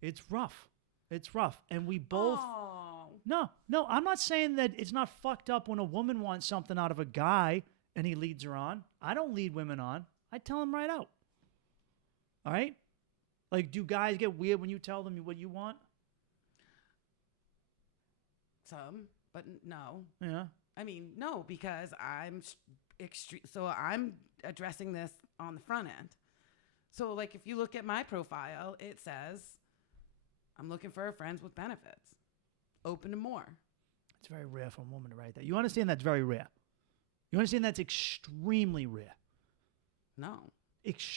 It's rough. It's rough. And we both... Oh. No, I'm not saying that it's not fucked up when a woman wants something out of a guy and he leads her on. I don't lead women on. I tell them right out. All right? Like, do guys get weird when you tell them what you want? Some, but no. Yeah. I mean, no, because I'm extreme. So I'm addressing this on the front end. So, like, if you look at my profile, it says, I'm looking for friends with benefits. Open to more. It's very rare for a woman to write that. You understand that's very rare. You understand that's extremely rare. No.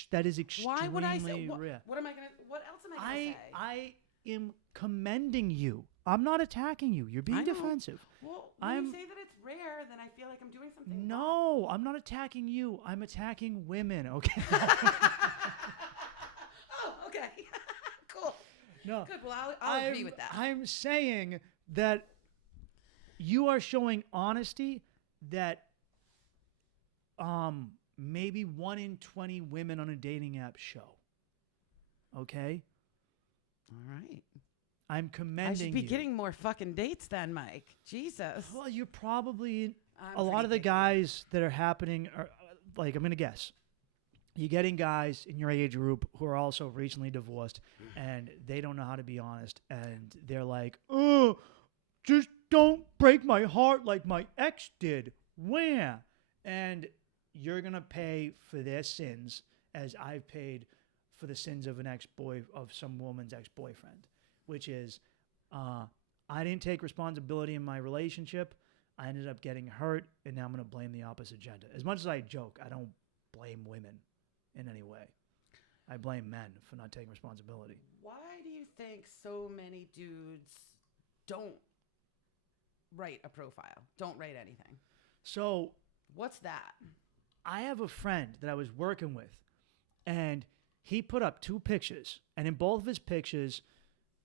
That is extremely Why would I say? rare. What am I gonna? What else am I gonna say? I am commending you. I'm not attacking you. You're being defensive. Well, when you say that it's rare, then I feel like I'm doing something wrong. No, I'm not attacking you. I'm attacking women. Okay. Oh, okay. Cool. No. Good. Well, I'll agree with that. I'm saying that you are showing honesty that maybe 1 in 20 women on a dating app show. Okay? All right. I'm commending you. I should be getting more fucking dates then, Mike. Jesus. Well, you're probably I'm a lot of the pretty picky. guys that are happening are like, I'm going to guess. You're getting guys in your age group who are also recently divorced and they don't know how to be honest. And they're like, oh, just don't break my heart like my ex did. Where? And you're going to pay for their sins as I've paid for the sins of of some woman's ex-boyfriend, which is I didn't take responsibility in my relationship. I ended up getting hurt, and now I'm going to blame the opposite gender. As much as I joke, I don't blame women in any way. I blame men for not taking responsibility. Why do you think so many dudes don't write a profile? Don't write anything. So What's that? I have a friend that I was working with, and he put up 2 pictures, and in both of his pictures,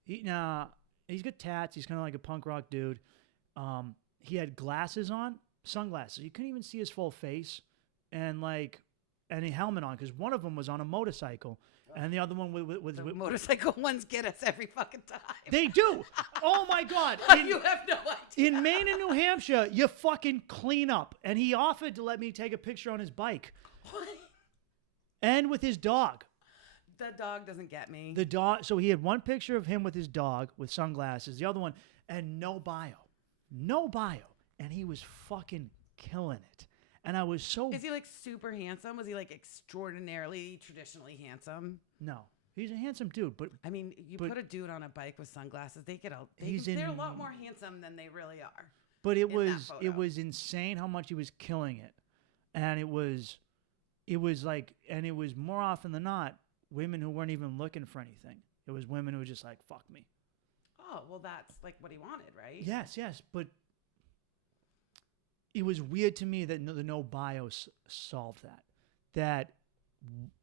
he's got tats. He's kind of like a punk rock dude. He had glasses on, sunglasses. You couldn't even see his full face, and a helmet on, because one of them was on a motorcycle, and the other one with Motorcycle ones get us every fucking time. They do. Oh my God! You have no idea. In Maine and New Hampshire, you fucking clean up. And he offered to let me take a picture on his bike. What? And with his dog. The dog doesn't get me. The dog. So he had one picture of him with his dog with sunglasses. The other one, and no bio. No bio. And he was fucking killing it. And I was so... Is he like super handsome? Was he like extraordinarily traditionally handsome? No. He's a handsome dude, but... I mean, put a dude on a bike with sunglasses, they're a lot more handsome than they really are. But it was insane how much he was killing it. And it was more often than not, women who weren't even looking for anything. It was women who were just like, fuck me. Oh, well, that's like what he wanted, right? Yes, but it was weird to me that the no bio solved that. That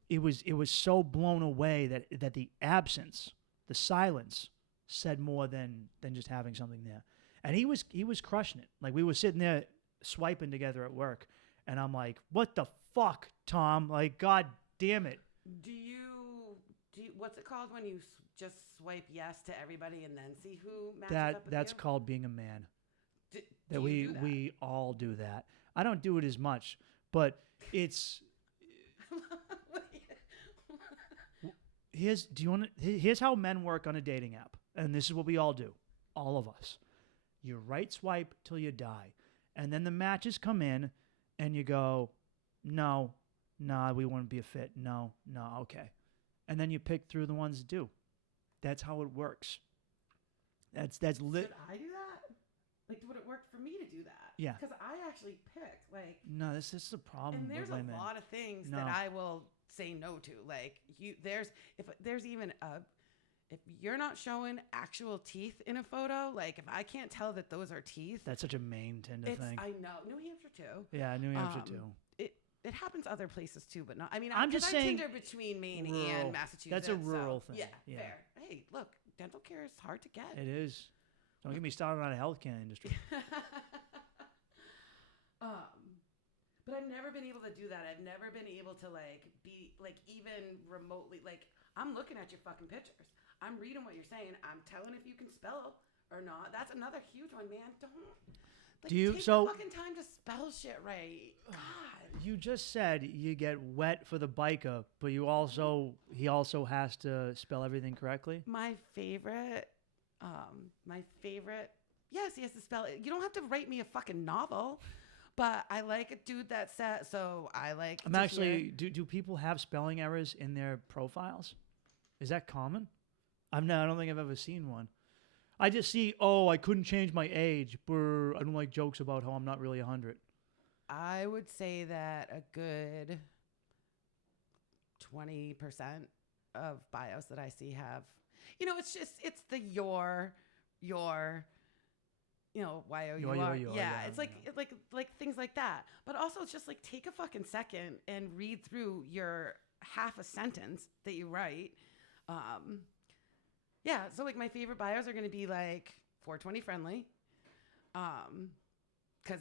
it was so blown away that the absence, the silence, said more than just having something there. And he was crushing it. Like, we were sitting there swiping together at work, and I'm like, what the fuck, Tom? Like, God damn it. Do you what's it called when you just swipe yes to everybody and then see who matches up with that's you? called being a man. Do you do that? We all do that. I don't do it as much, but it's here's how men work on a dating app, and this is what we all do, all of us. You right swipe till you die, and then the matches come in, and you go, no, we wouldn't be a fit. No, okay, and then you pick through the ones that do. That's how it works. That's lit. Should I do that? Like, would it work for me to do that? Yeah. Because I actually pick, like... No, this is the problem. And there's with a women. lot of things that I will say no to. Like, if you're not showing actual teeth in a photo, like, if I can't tell that those are teeth... That's such a Maine Tinder thing. I know. New Hampshire, too. Yeah, New Hampshire, too. It happens other places, too, but not... I mean, I'm just saying... Tinder between Maine rural. and Massachusetts. That's a rural thing. Yeah, fair. Hey, look, dental care is hard to get. It is. Don't get me started on the healthcare industry. But I've never been able to do that. I've never been able to be even remotely I'm looking at your fucking pictures. I'm reading what you're saying. I'm telling if you can spell or not. That's another huge one, man. Take the fucking time to spell shit right. God. You just said you get wet for the biker, but he also has to spell everything correctly. My favorite. Yes, he has to spell it. You don't have to write me a fucking novel, but I like a dude that said, so I like. I'm actually, do people have spelling errors in their profiles? Is that common? I don't think I've ever seen one. I just see, I couldn't change my age. Brr, I don't like jokes about how I'm not really 100. I would say that a good 20% of bios that I see have, it's the your, why you are. Yeah, it's like things like that. But also it's just like take a fucking second and read through your half a sentence that you write. Yeah, so like my favorite bios are going to be like 420 friendly. Because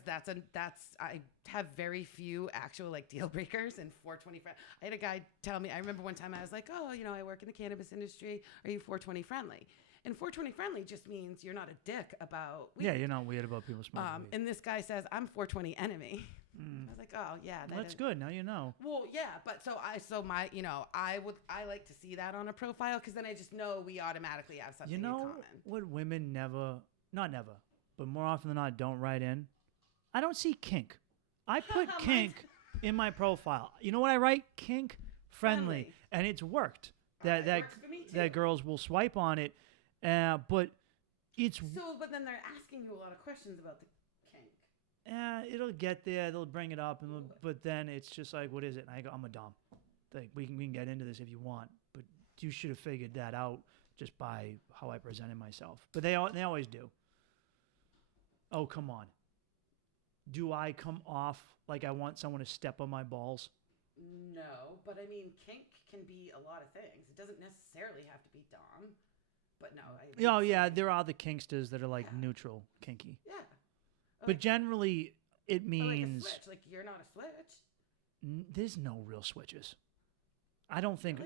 I have very few actual like deal breakers and 420 friendly. I had a guy tell me, I remember one time I was like, oh, I work in the cannabis industry. Are you 420 friendly? And 420 friendly just means you're not a dick about weed. Yeah, you're not weird about people smoking weed. And this guy says, I'm 420 enemy. I was like, oh yeah. That's good. Now you know. Well, yeah, but I like to see that on a profile because then I just know we automatically have something in common. What women not never, but more often than not don't write in? I don't see kink. I put kink in my profile. You know what I write? Kink friendly. And it's worked. That works for me too. That girls will swipe on it. But it's but then they're asking you a lot of questions about the kink. It'll get there. They'll bring it up, but then it's just like, what is it? And I go, I'm a dom. Like we can get into this if you want, but you should have figured that out just by how I presented myself. But they always do. Oh, come on. Do I come off like I want someone to step on my balls? No, but I mean, kink can be a lot of things. It doesn't necessarily have to be dom. But no. There are the kinksters that are like neutral, kinky. Yeah. But generally, it means like a switch. Like you're not a switch. There's no real switches. I don't think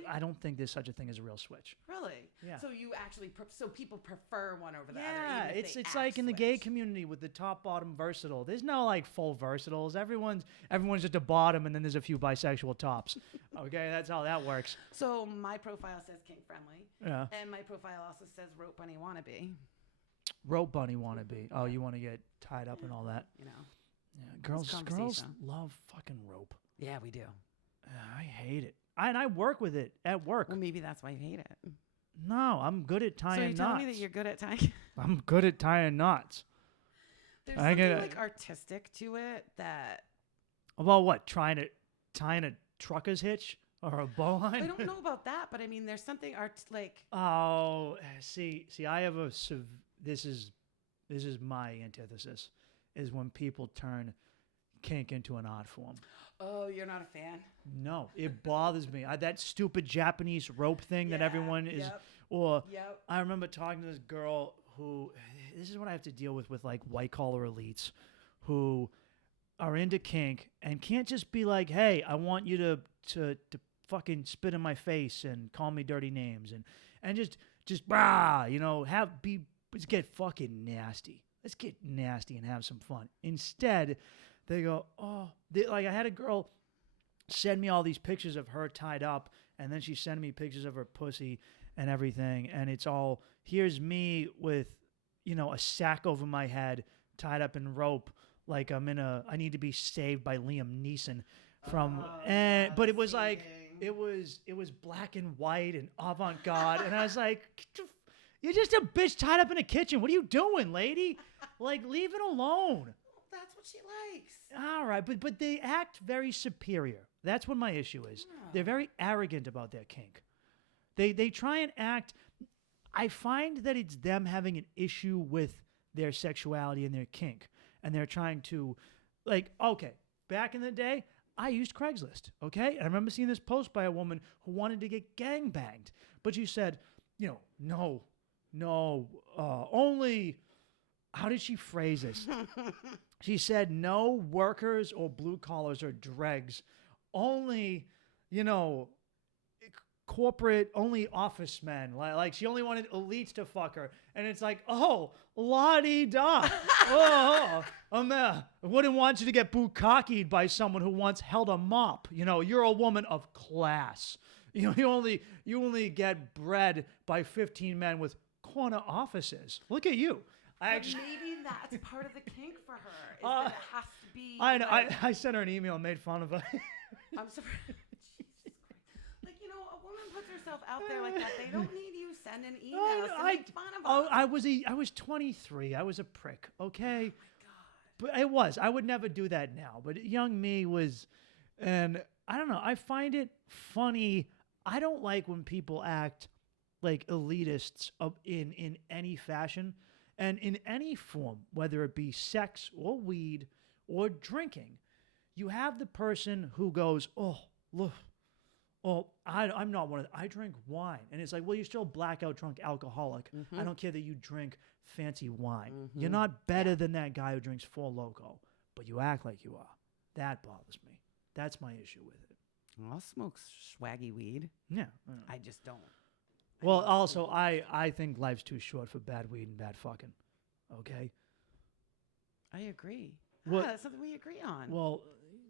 there's such a thing as a real switch. Really? Yeah. So you actually so people prefer one over the other. Yeah, even if it's like in the gay community with the top bottom versatile. There's no like full versatiles. Everyone's just a bottom, and then there's a few bisexual tops. Okay, that's how that works. So my profile says kink friendly. Yeah. And my profile also says rope bunny wannabe. Rope bunny wannabe. Oh, you want to get tied up and all that. Yeah, girls love fucking rope. Yeah, we do. I hate it. And I work with it at work. Well, maybe that's why you hate it. No, I'm good at tying knots. So you're telling me that you're good at tying? I'm good at tying knots. There's something like artistic to it that... About what? Tying a trucker's hitch or a bowline? I don't know about that, but I mean, there's something like... Oh, see, I have this is my antithesis, is when people turn kink into an art form. Oh, you're not a fan? No, it bothers me. That stupid Japanese rope thing that everyone is. Yep. I remember talking to this girl who, this is what I have to deal with like white collar elites who are into kink and can't just be like, hey, I want you to fucking spit in my face and call me dirty names and just let's get fucking nasty. Let's get nasty and have some fun. Instead, they go, I had a girl send me all these pictures of her tied up, and then she sent me pictures of her pussy and everything, and it's all, here's me with, a sack over my head, tied up in rope, like I need to be saved by Liam Neeson but it was like, it was black and white and avant-garde, and I was like, you're just a bitch tied up in a kitchen. What are you doing, lady? Like, leave it alone. That's what she likes. All right, but they act very superior. That's what my issue is. Oh. They're very arrogant about their kink. They try and act. I find that it's them having an issue with their sexuality and their kink, and they're trying to, back in the day, I used Craigslist, okay? And I remember seeing this post by a woman who wanted to get gangbanged, but she said, only. How did she phrase this? She said, no workers or blue collars or dregs, only, corporate, only office men. Like she only wanted elites to fuck her. And it's like, oh, la-dee-da. I wouldn't want you to get bukkakied by someone who once held a mop. You're a woman of class. You only get bread by 15 men with corner offices. Look at you. Maybe that's part of the kink for her. Is that it has to be. I know. I sent her an email and made fun of her. I'm sorry. Jesus Christ. A woman puts herself out there like that. They don't need you sending emails to make fun of her. I was 23. I was a prick. Okay. But it was. I would never do that now. But young me was, and I don't know. I find it funny. I don't like when people act like elitists in any fashion and in any form, whether it be sex or weed or drinking. You have the person who goes, oh, look, I'm not one of them. I drink wine. And it's like, well, you're still blackout drunk alcoholic. I don't care that you drink fancy wine. You're not better than that guy who drinks Four Loko, but you act like you are. That bothers me. That's my issue with it. I'll smoke swaggy weed. Yeah. I just don't. Well, also, I think life's too short for bad weed and bad fucking. Okay? I agree. Well, that's something we agree on. Well,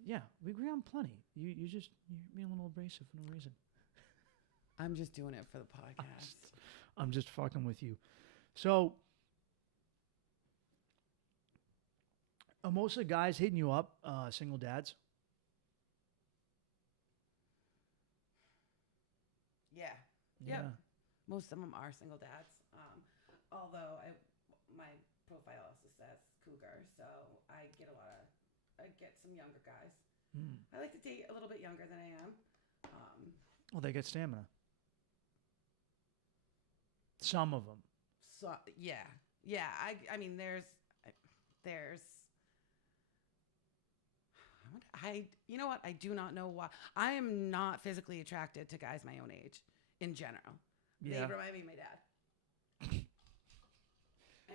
yeah, we agree on plenty. You're being a little abrasive for no reason. I'm just doing it for the podcast. I'm just fucking with you. So, are most of the guys hitting you up single dads? Yeah. Yeah. Yep. Most of them are single dads. Although my profile also says cougar, so I get some younger guys. I like to date a little bit younger than I am. Well, they get stamina. Some of them. So yeah. I mean, there's. You know what? I do not know why. I am not physically attracted to guys my own age in general. Yeah. They remind me of my dad.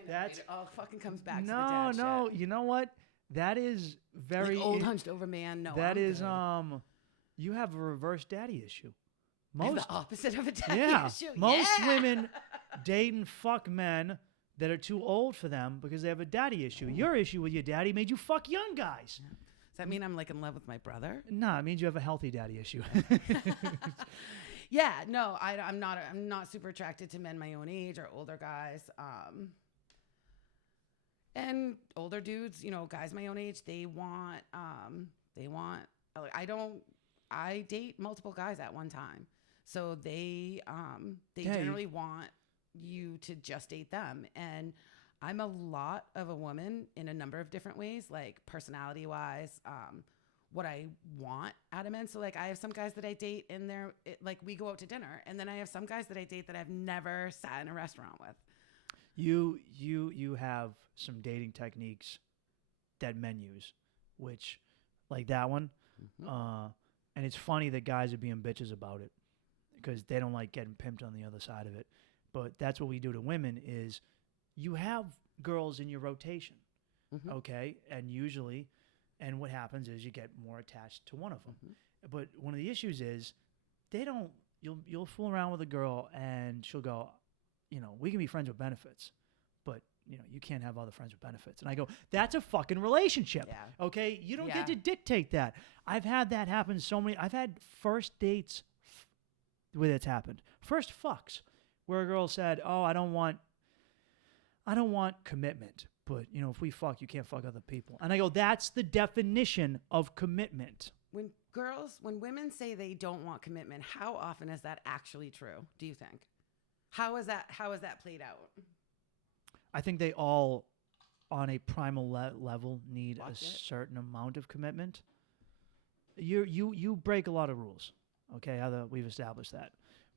That's it all fucking comes back to the no. dad shit. You know what? That is very Like old hunched over man. No, that I'm is good. You have a reverse daddy issue. I'm Most the opposite of a daddy issue. Most women date and fuck men that are too old for them because they have a daddy issue. Your issue with your daddy made you fuck young guys. Does that mean I'm like in love with my brother? No, it means you have a healthy daddy issue. Yeah, no, I'm not super attracted to men my own age or older guys. And older dudes, guys my own age, I date multiple guys at one time. So they generally want you to just date them. And I'm a lot of a woman in a number of different ways, like personality wise, what I want out of men. So like I have some guys that I date and we go out to dinner, and then I have some guys that I date that I've never sat in a restaurant with. You have some dating techniques that men use, which like that one. And it's funny that guys are being bitches about it because they don't like getting pimped on the other side of it. But that's what we do to women is you have girls in your rotation, okay? And what happens is you get more attached to one of them. But one of the issues is you'll fool around with a girl and she'll go, we can be friends with benefits, but you can't have other friends with benefits. And I go, that's a fucking relationship. Yeah. Okay. You don't get to dictate that. I've had that happen I've had first dates where it's happened. First fucks where a girl said, oh, I don't want commitment, but if we fuck, you can't fuck other people. And I go, that's the definition of commitment. When women say they don't want commitment, how often is that actually true, do you think? How is that played out? I think they all, on a primal level, need a certain amount of commitment. You break a lot of rules, okay? We've established that.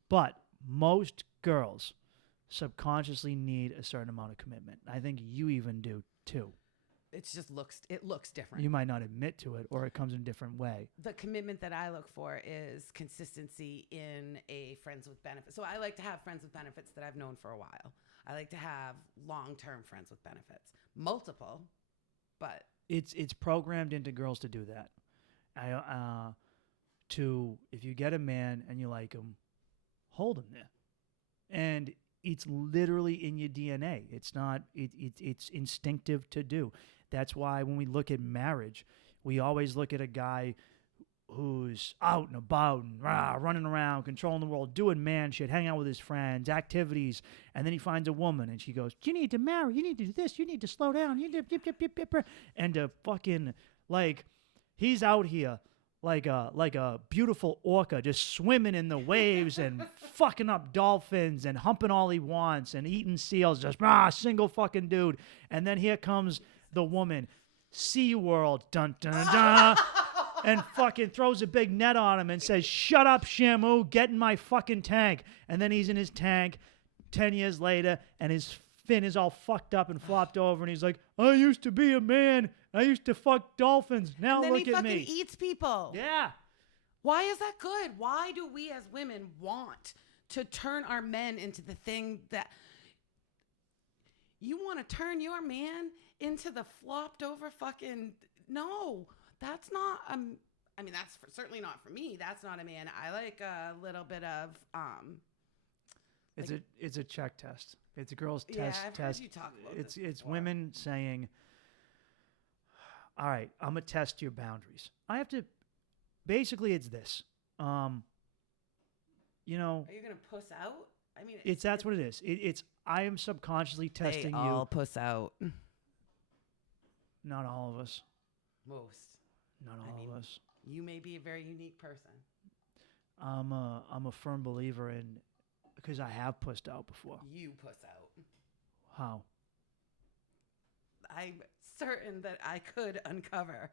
But most girls subconsciously need a certain amount of commitment. I think you even do too. It looks different. You might not admit to it, or it comes in a different way. The commitment that I look for is consistency in a friends with benefits. So I like to have friends with benefits that I've known for a while. I like to have long-term friends with benefits. Multiple, but... It's programmed into girls to do that. If you get a man and you like him, hold him there. And it's literally in your DNA. It's instinctive to do. That's why when we look at marriage, we always look at a guy who's out and about and running around, controlling the world, doing man shit, hanging out with his friends, activities, and then he finds a woman and she goes, you need to marry, you need to do this, you need to slow down, you need to and to fucking, like, he's out here like a beautiful orca just swimming in the waves and fucking up dolphins and humping all he wants and eating seals, just single fucking dude. And then here comes the woman. SeaWorld, dun dun dun, dun, and fucking throws a big net on him and says, "Shut up, Shamu, get in my fucking tank." And then he's in his tank 10 years later, and his fin is all fucked up and flopped over, and he's like, "I used to be a man. I used to fuck dolphins. Now and then look he at fucking me." eats people. Yeah. Why is that good? Why do we as women want to turn our men into the thing that you want to turn your man into the flopped over fucking? No, that's not. I mean, that's certainly not for me. That's not a man. I like a little bit of It's a check test. It's a girl's yeah, test. I've heard you talk about it's this it's before. women saying, "All right, I'm gonna test your boundaries. I have to." Basically, it's this. You know, Are you gonna puss out? I mean, that's what it is. It's I am subconsciously testing they all you. puss out. Not all of us. Most. Not all of us. You may be a very unique person. I'm a firm believer in, because I have pussed out before. You puss out. How? I'm certain that I could uncover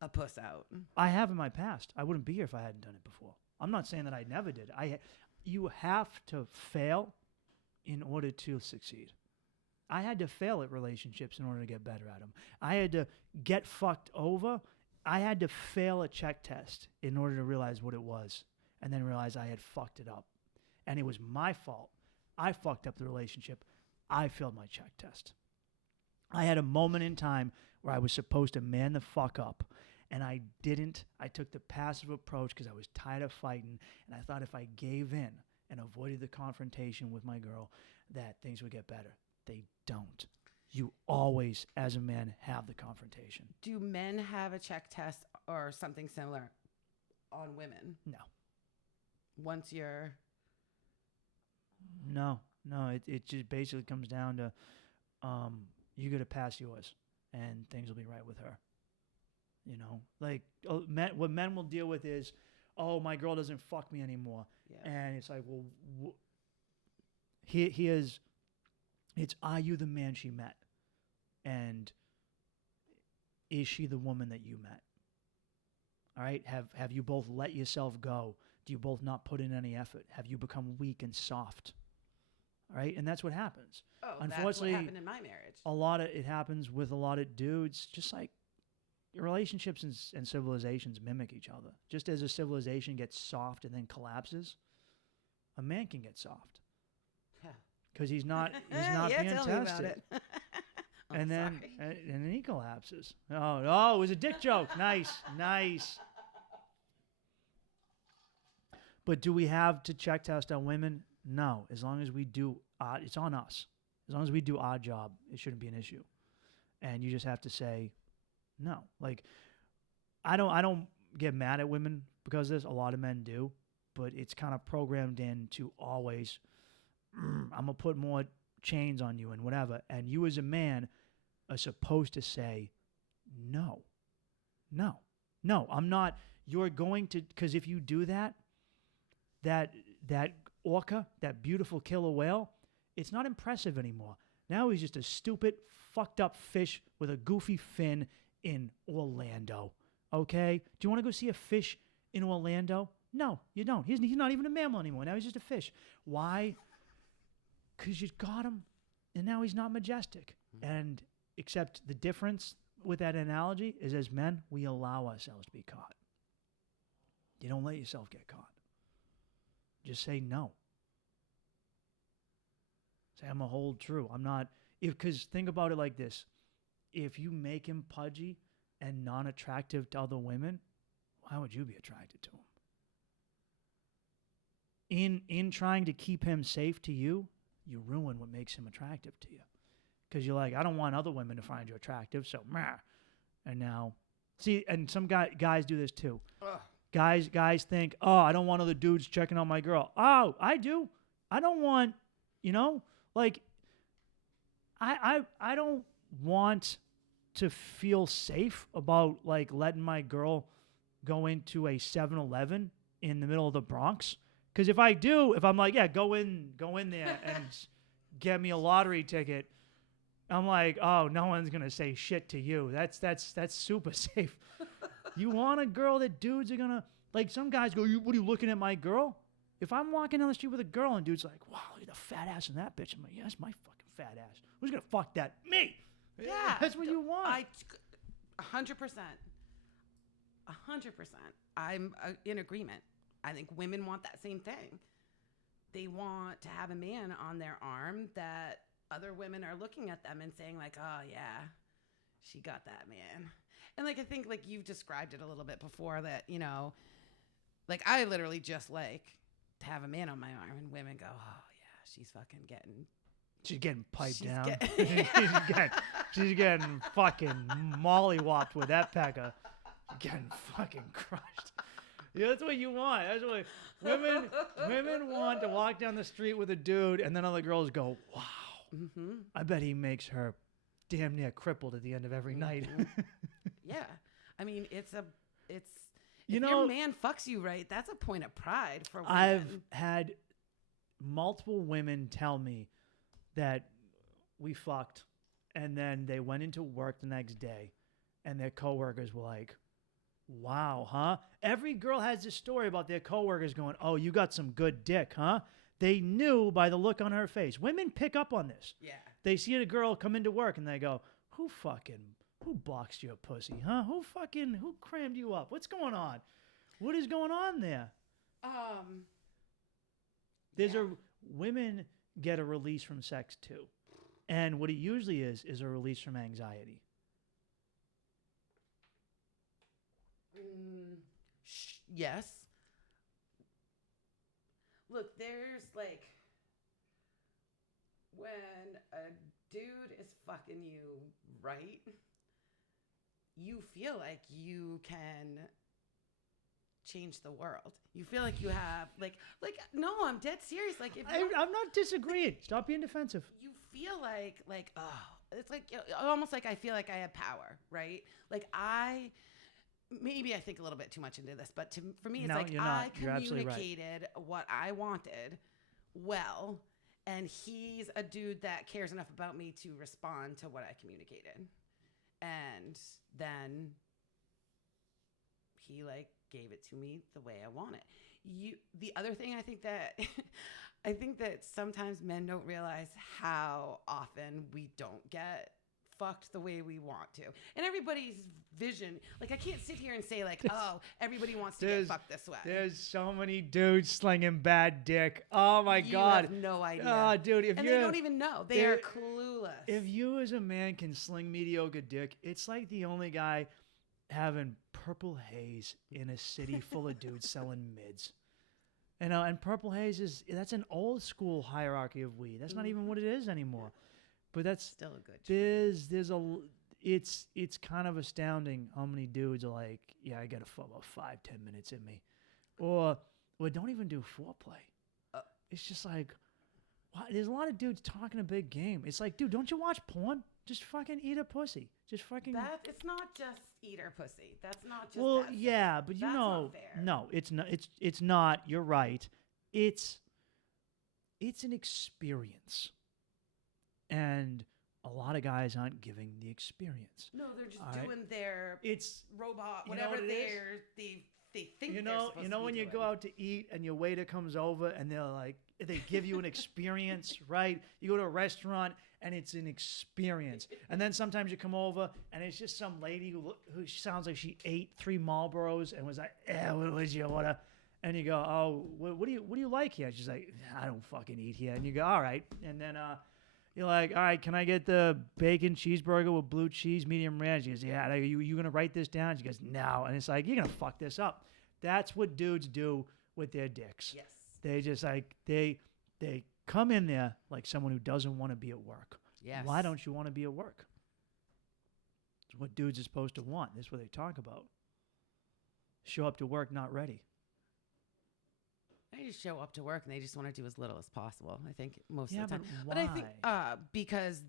a puss out. I have in my past. I wouldn't be here if I hadn't done it before. I'm not saying that I never did. You have to fail in order to succeed. I had to fail at relationships in order to get better at them. I had to get fucked over. I had to fail a check test in order to realize what it was, and then realize I had fucked it up. And it was my fault. I fucked up the relationship. I failed my check test. I had a moment in time where I was supposed to man the fuck up, and I didn't. I took the passive approach because I was tired of fighting, and I thought if I gave in and avoided the confrontation with my girl, that things would get better. They don't. You always, as a man, have the confrontation. Do men have a check test or something similar on women? No. Once you're... No. It just basically comes down to you got to pass yours, and things will be right with her. You know, like what men will deal with is, "Oh, my girl doesn't fuck me anymore," and it's like, well, it's are you the man she met, and is she the woman that you met? All right, have you both let yourself go? Do you both not put in any effort? Have you become weak and soft? All right, and that's what happens. Oh, unfortunately, that's what happened in my marriage. It happens with a lot of dudes, just like relationships and civilizations mimic each other. Just as a civilization gets soft and then collapses, a man can get soft because he's not being tell tested. Me about it. and then he collapses. Oh, it was a dick joke. Nice. But do we have to check test our women? No. As long as we do, it's on us. As long as we do our job, it shouldn't be an issue. And you just have to say no. Like, I don't get mad at women because of this. A lot of men do, but it's kind of programmed in to always, I'm gonna put more chains on you and whatever. And you as a man are supposed to say no. I'm not. You're going to, because if you do that orca, that beautiful killer whale, it's not impressive anymore. Now he's just a stupid, fucked up fish with a goofy fin in Orlando. Okay? Do you want to go see a fish in Orlando? No, you don't. He's not even a mammal anymore. Now he's just a fish. Why? Because you got him, and now he's not majestic. And except the difference with that analogy is, as men, we allow ourselves to be caught. You don't let yourself get caught. Just say no. Say, I'm going to hold true. I'm not, because think about it like this. If you make him pudgy and non-attractive to other women, why would you be attracted to him? In trying to keep him safe to you, you ruin what makes him attractive to you. Because you're like, I don't want other women to find you attractive, so meh. And now, see, and some guys do this too. Ugh. Guys think, oh, I don't want other dudes checking on my girl. Oh, I do. I don't want, like, I don't want to feel safe about, like, letting my girl go into a 7-Eleven in the middle of the Bronx. Because if I'm like, yeah, go in there and get me a lottery ticket, I'm like, oh, no one's gonna say shit to you. That's super safe. You want a girl that dudes are gonna like? Some guys go, what are you looking at my girl? If I'm walking down the street with a girl and dude's like, wow, look at the fat ass in that bitch. I'm like, yeah, that's my fucking fat ass. Who's gonna fuck that? Me. Yeah, That's what you want. 100%. 100%. I'm in agreement. I think women want that same thing. They want to have a man on their arm that other women are looking at them and saying like, oh yeah, she got that man. And like, I think like you've described it a little bit before that, you know, like I literally just like to have a man on my arm and women go, oh yeah, she's fucking getting. She's getting piped down. She's getting fucking mollywopped with that pecker. Getting fucking crushed. Yeah, that's what you want. That's what women want to walk down the street with a dude, and then other girls go, wow. Mm-hmm. I bet he makes her damn near crippled at the end of every night. Yeah. I mean, if your man fucks you right, that's a point of pride for women. I've had multiple women tell me that we fucked, and then they went into work the next day, and their coworkers were like, wow, huh? Every girl has this story about their coworkers going, oh, you got some good dick, huh? They knew by the look on her face. Women pick up on this. Yeah. They see a girl come into work and they go, who boxed your pussy, huh? Who crammed you up? What's going on? What is going on there? Women get a release from sex too. And what it usually is a release from anxiety. Yes. Look, there's like when a dude is fucking you right, you feel like you can change the world. You feel like you have like no, I'm dead serious. Like if I'm not disagreeing. Stop being defensive. You feel like oh, it's like almost like I feel like I have power, right? Like maybe I think a little bit too much into this, but for me, it's I communicated what I wanted well, and he's a dude that cares enough about me to respond to what I communicated. And then he gave it to me the way I want it. The other thing I think that sometimes men don't realize how often we don't get fucked the way we want to. And everybody's vision, I can't sit here and say everybody wants to get fucked this way. There's so many dudes slinging bad dick. Oh my God. You have no idea. Oh, dude, they don't even know. They are clueless. If you as a man can sling mediocre dick, it's like the only guy having purple haze in a city full of dudes selling mids. And purple haze that's an old school hierarchy of weed. That's not even what it is anymore. But that's still a good. It's kind of astounding how many dudes are like, yeah, I got about 5-10 minutes in me, or don't even do foreplay. It's just like, wow, there's a lot of dudes talking a big game. It's like, dude, don't you watch porn? Just fucking eat a pussy. Just fucking. It's not just eat her pussy. That's not just. Well, yeah, but that's not fair. No, it's not. It's not. You're right. It's an experience. And a lot of guys aren't giving the experience. No, they're just doing their robot, whatever they think you know when you go out to eat and your waiter comes over and they give you an experience, right? You go to a restaurant and it's an experience. And then sometimes you come over and it's just some lady who sounds like she ate 3 Marlboros and was like, what was your order? And you go, oh, what do you like here? And she's like, I don't fucking eat here. And you go, all right. And then you're like, all right, can I get the bacon cheeseburger with blue cheese, medium rare? She goes, yeah. Are you going to write this down? She goes, no. And it's like, you're going to fuck this up. That's what dudes do with their dicks. Yes. They just they come in there like someone who doesn't want to be at work. Yes. Why don't you want to be at work? It's what dudes are supposed to want. That's what they talk about. Show up to work not ready. They just show up to work and they just want to do as little as possible, I think, most of the time. But I think because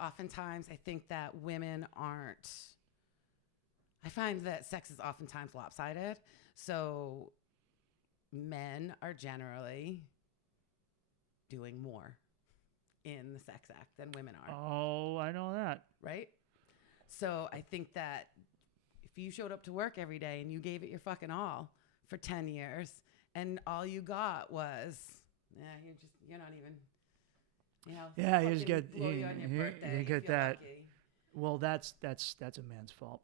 oftentimes I think that women aren't. I find that sex is oftentimes lopsided. So men are generally doing more. in the sex act than women are, Oh, I know that. right? So I think that if you showed up to work every day and you gave it your fucking all for 10 years and all you got was, you're not even, Yeah, you just fucking get blow you on your birthday. you You get feel that. lucky. Well, that's a man's fault.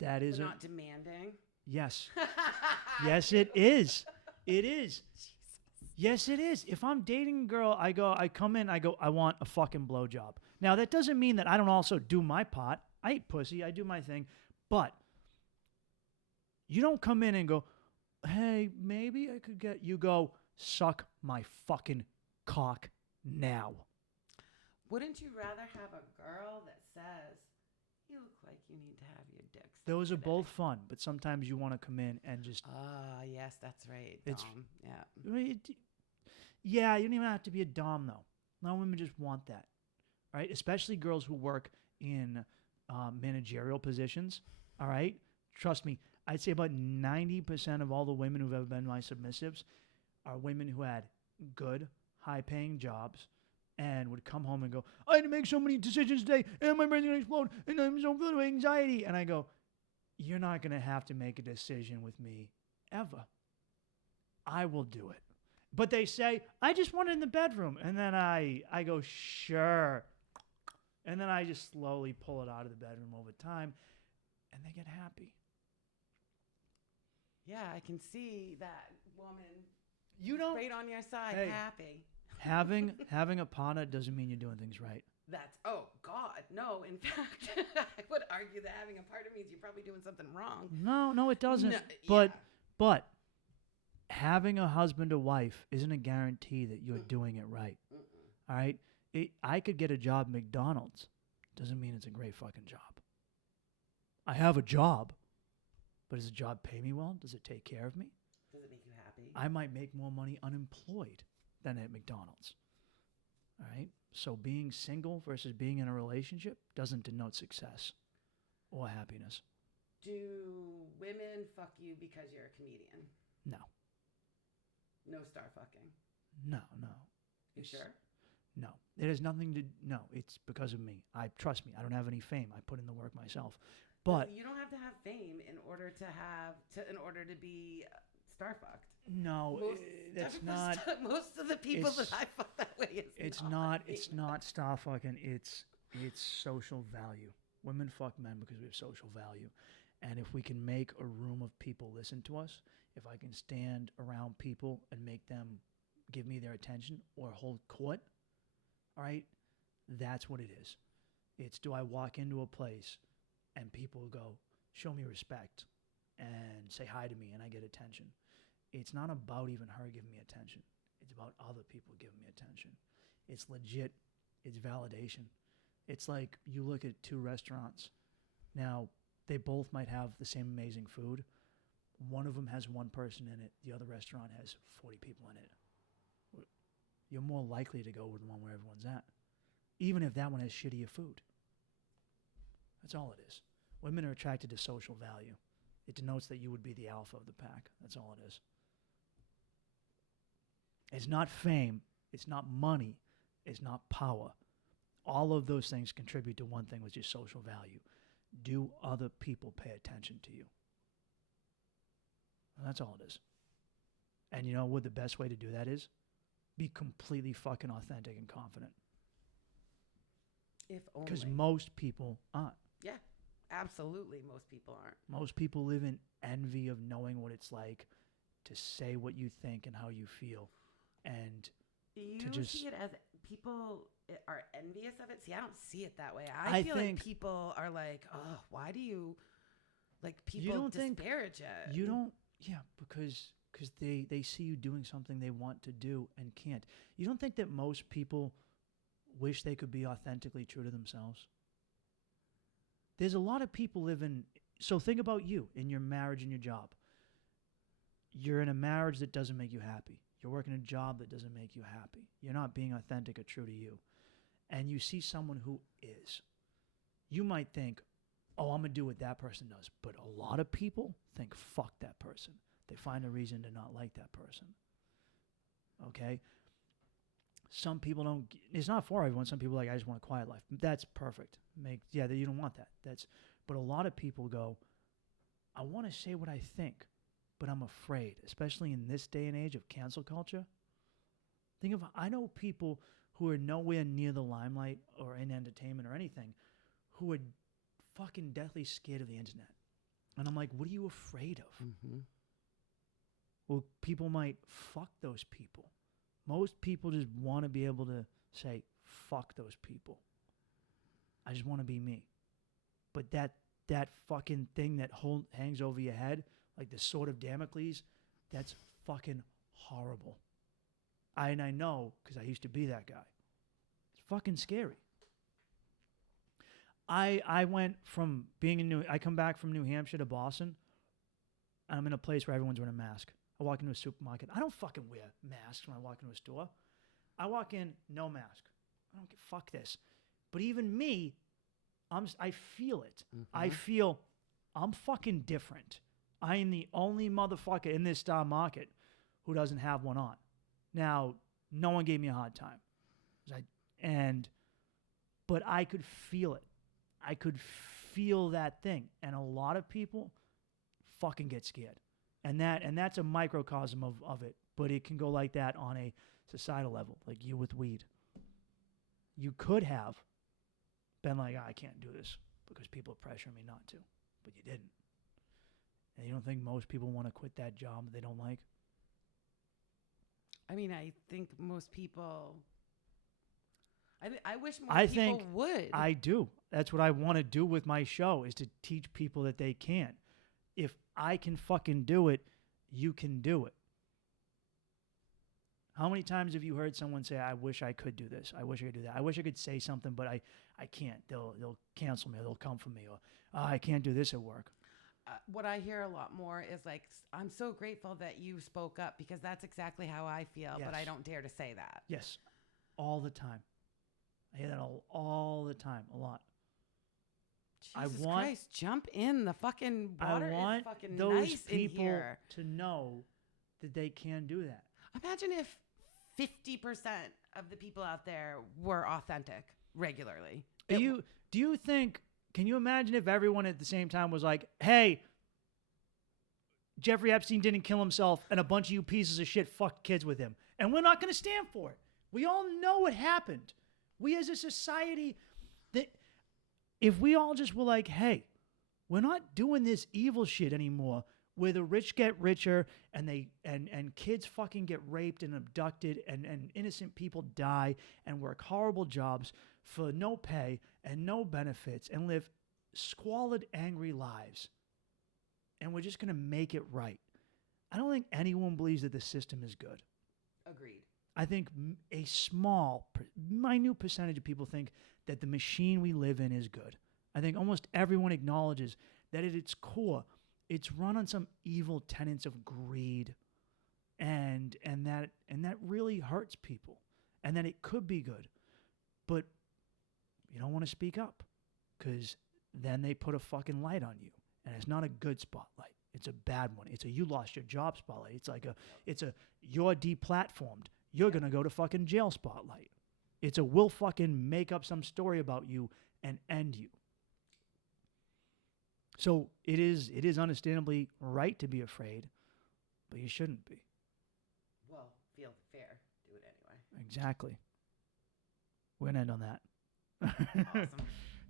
That is They're not demanding. yes, yes, it is. It is. Yes, it is. If I'm dating a girl, I come in, I want a fucking blowjob. Now, that doesn't mean that I don't also do my part. I eat pussy, I do my thing. But you don't come in and go, hey, maybe I could get, you go, suck my fucking cock now. Wouldn't you rather have a girl that says, you look like you need to have your dick sucked Those are today? both fun, but sometimes you want to come in and just, Ah, yes, that's right. It's- Dom. Yeah. yeah, you don't even have to be a dom, though. A lot of women just want that, right? Especially girls who work in managerial positions, all right? Trust me, I'd say about 90% of all the women who've ever been my submissives are women who had good, high-paying jobs and would come home and go, I had to make so many decisions today, and my brain's going to explode, and I'm so filled with anxiety. And I go, you're not going to have to make a decision with me ever. I will do it. But they say, I just want it in the bedroom. And then I go, sure. And then I just slowly pull it out of the bedroom over time, and they get happy. Yeah, I can see that woman You don't right on your side, Hey. happy. having a partner doesn't mean you're doing things right. That's, oh, God. No, in fact, I would argue that having a partner means you're probably doing something wrong. No, it doesn't. No, but yeah. but having a husband or wife isn't a guarantee that you're doing it right. All right? I could get a job at McDonald's. Doesn't mean it's a great fucking job. I have a job, but does the job pay me well? Does it take care of me? Does it make you happy? I might make more money unemployed than at McDonald's. All right? So being single versus being in a relationship doesn't denote success or happiness. Do women fuck you because you're a comedian? No. No star fucking. No. You sure? No. It has nothing to no, it's because of me. Trust me, I don't have any fame. I put in the work myself. But You don't have to have fame in order to be star fucked. no, that's not Most of the people it's- that I fuck that way it's not star fucking, it's social value. Women fuck men because we have social value. And if we can make a room of people listen to us, if I can stand around people and make them give me their attention or hold court, all right, that's what it is. It's, do I walk into a place and people go, show me respect and say hi to me and I get attention. It's not about even her giving me attention. It's about other people giving me attention. It's legit. It's validation. It's like you look at two restaurants. Now, they both might have the same amazing food. One of them has one person in it. The other restaurant has 40 people in it. You're more likely to go with the one where everyone's at, even if that one has shittier food. That's all it is. Women are attracted to social value. It denotes that you would be the alpha of the pack. That's all it is. It's not fame. It's not money. It's not power. All of those things contribute to one thing, which is social value. Do other people pay attention to you? And that's all it is. And you know what the best way to do that is? Be completely fucking authentic and confident. If only. Because most people aren't. Yeah, absolutely. Most people aren't. Most people live in envy of knowing what it's like to say what you think and how you feel. And You just see it as people are envious of it? See, I don't see it that way. I feel think like people are like, oh, why do you, like, people you don't think disparage it? you don't, yeah, because they see you doing something they want to do and can't. You don't think that most people wish they could be authentically true to themselves? There's a lot of people living, so think about you in your marriage and your job. You're in a marriage that doesn't make you happy. You're working a job that doesn't make you happy. You're not being authentic or true to you. And you see someone who is. You might think, oh, I'm going to do what that person does. But a lot of people think, fuck that person. They find a reason to not like that person. Okay? Some people don't. It's not for everyone. Some people are like, I just want a quiet life. That's perfect. You don't want that. But a lot of people go, I want to say what I think, but I'm afraid, especially in this day and age of cancel culture. I know people who are nowhere near the limelight or in entertainment or anything who are fucking deathly scared of the internet. And I'm like, what are you afraid of? Mm-hmm. Well, people might fuck those people. Most people just want to be able to say, fuck those people. I just want to be me. But that fucking thing that hangs over your head, like the sword of Damocles, that's fucking horrible. I know because I used to be that guy. It's fucking scary. I went from being I come back from New Hampshire to Boston, and I'm in a place where everyone's wearing a mask. I walk into a supermarket. I don't fucking wear masks when I walk into a store. I walk in, no mask. I don't give fuck this. But even me, I feel it. Mm-hmm. I feel I'm fucking different. I am the only motherfucker in this star market who doesn't have one on. Now, no one gave me a hard time. But I could feel it. I could feel that thing. And a lot of people fucking get scared. And that's a microcosm of it. But it can go like that on a societal level, like you with weed. You could have been like, I can't do this because people are pressuring me not to. But you didn't. And you don't think most people want to quit that job that they don't like? I mean, I think most people... I wish more people would. I do. That's what I want to do with my show, is to teach people that they can. If I can fucking do it, you can do it. How many times have you heard someone say, I wish I could do this. I wish I could do that. I wish I could say something, but I can't. They'll cancel me, or they'll come for me, or I can't do this at work. What I hear a lot more is like, I'm so grateful that you spoke up because that's exactly how I feel, yes. But I don't dare to say that. Yes, all the time. I hear that all the time, a lot. Jesus Christ, jump in. The fucking water is fucking those nice in people here. To know that they can do that. Imagine if 50% of the people out there were authentic regularly. Do you think, can you imagine if everyone at the same time was like, hey, Jeffrey Epstein didn't kill himself and a bunch of you pieces of shit fucked kids with him, and we're not going to stand for it. We all know what happened. We as a society, that if we all just were like, hey, we're not doing this evil shit anymore where the rich get richer and kids fucking get raped and abducted and innocent people die and work horrible jobs for no pay and no benefits and live squalid, angry lives. And we're just going to make it right. I don't think anyone believes that the system is good. Agreed. I think a small, minute percentage of people think that the machine we live in is good. I think almost everyone acknowledges that at its core, it's run on some evil tenets of greed, and that really hurts people, and that it could be good, but you don't want to speak up because then they put a fucking light on you, and it's not a good spotlight. It's a bad one. It's a you lost your job spotlight. It's like you're deplatformed. You're going to go to fucking jail spotlight. It's a we'll fucking make up some story about you and end you. So it is understandably right to be afraid, but you shouldn't be. Well, feel fair. Do it anyway. Exactly. We're going to end on that. Awesome.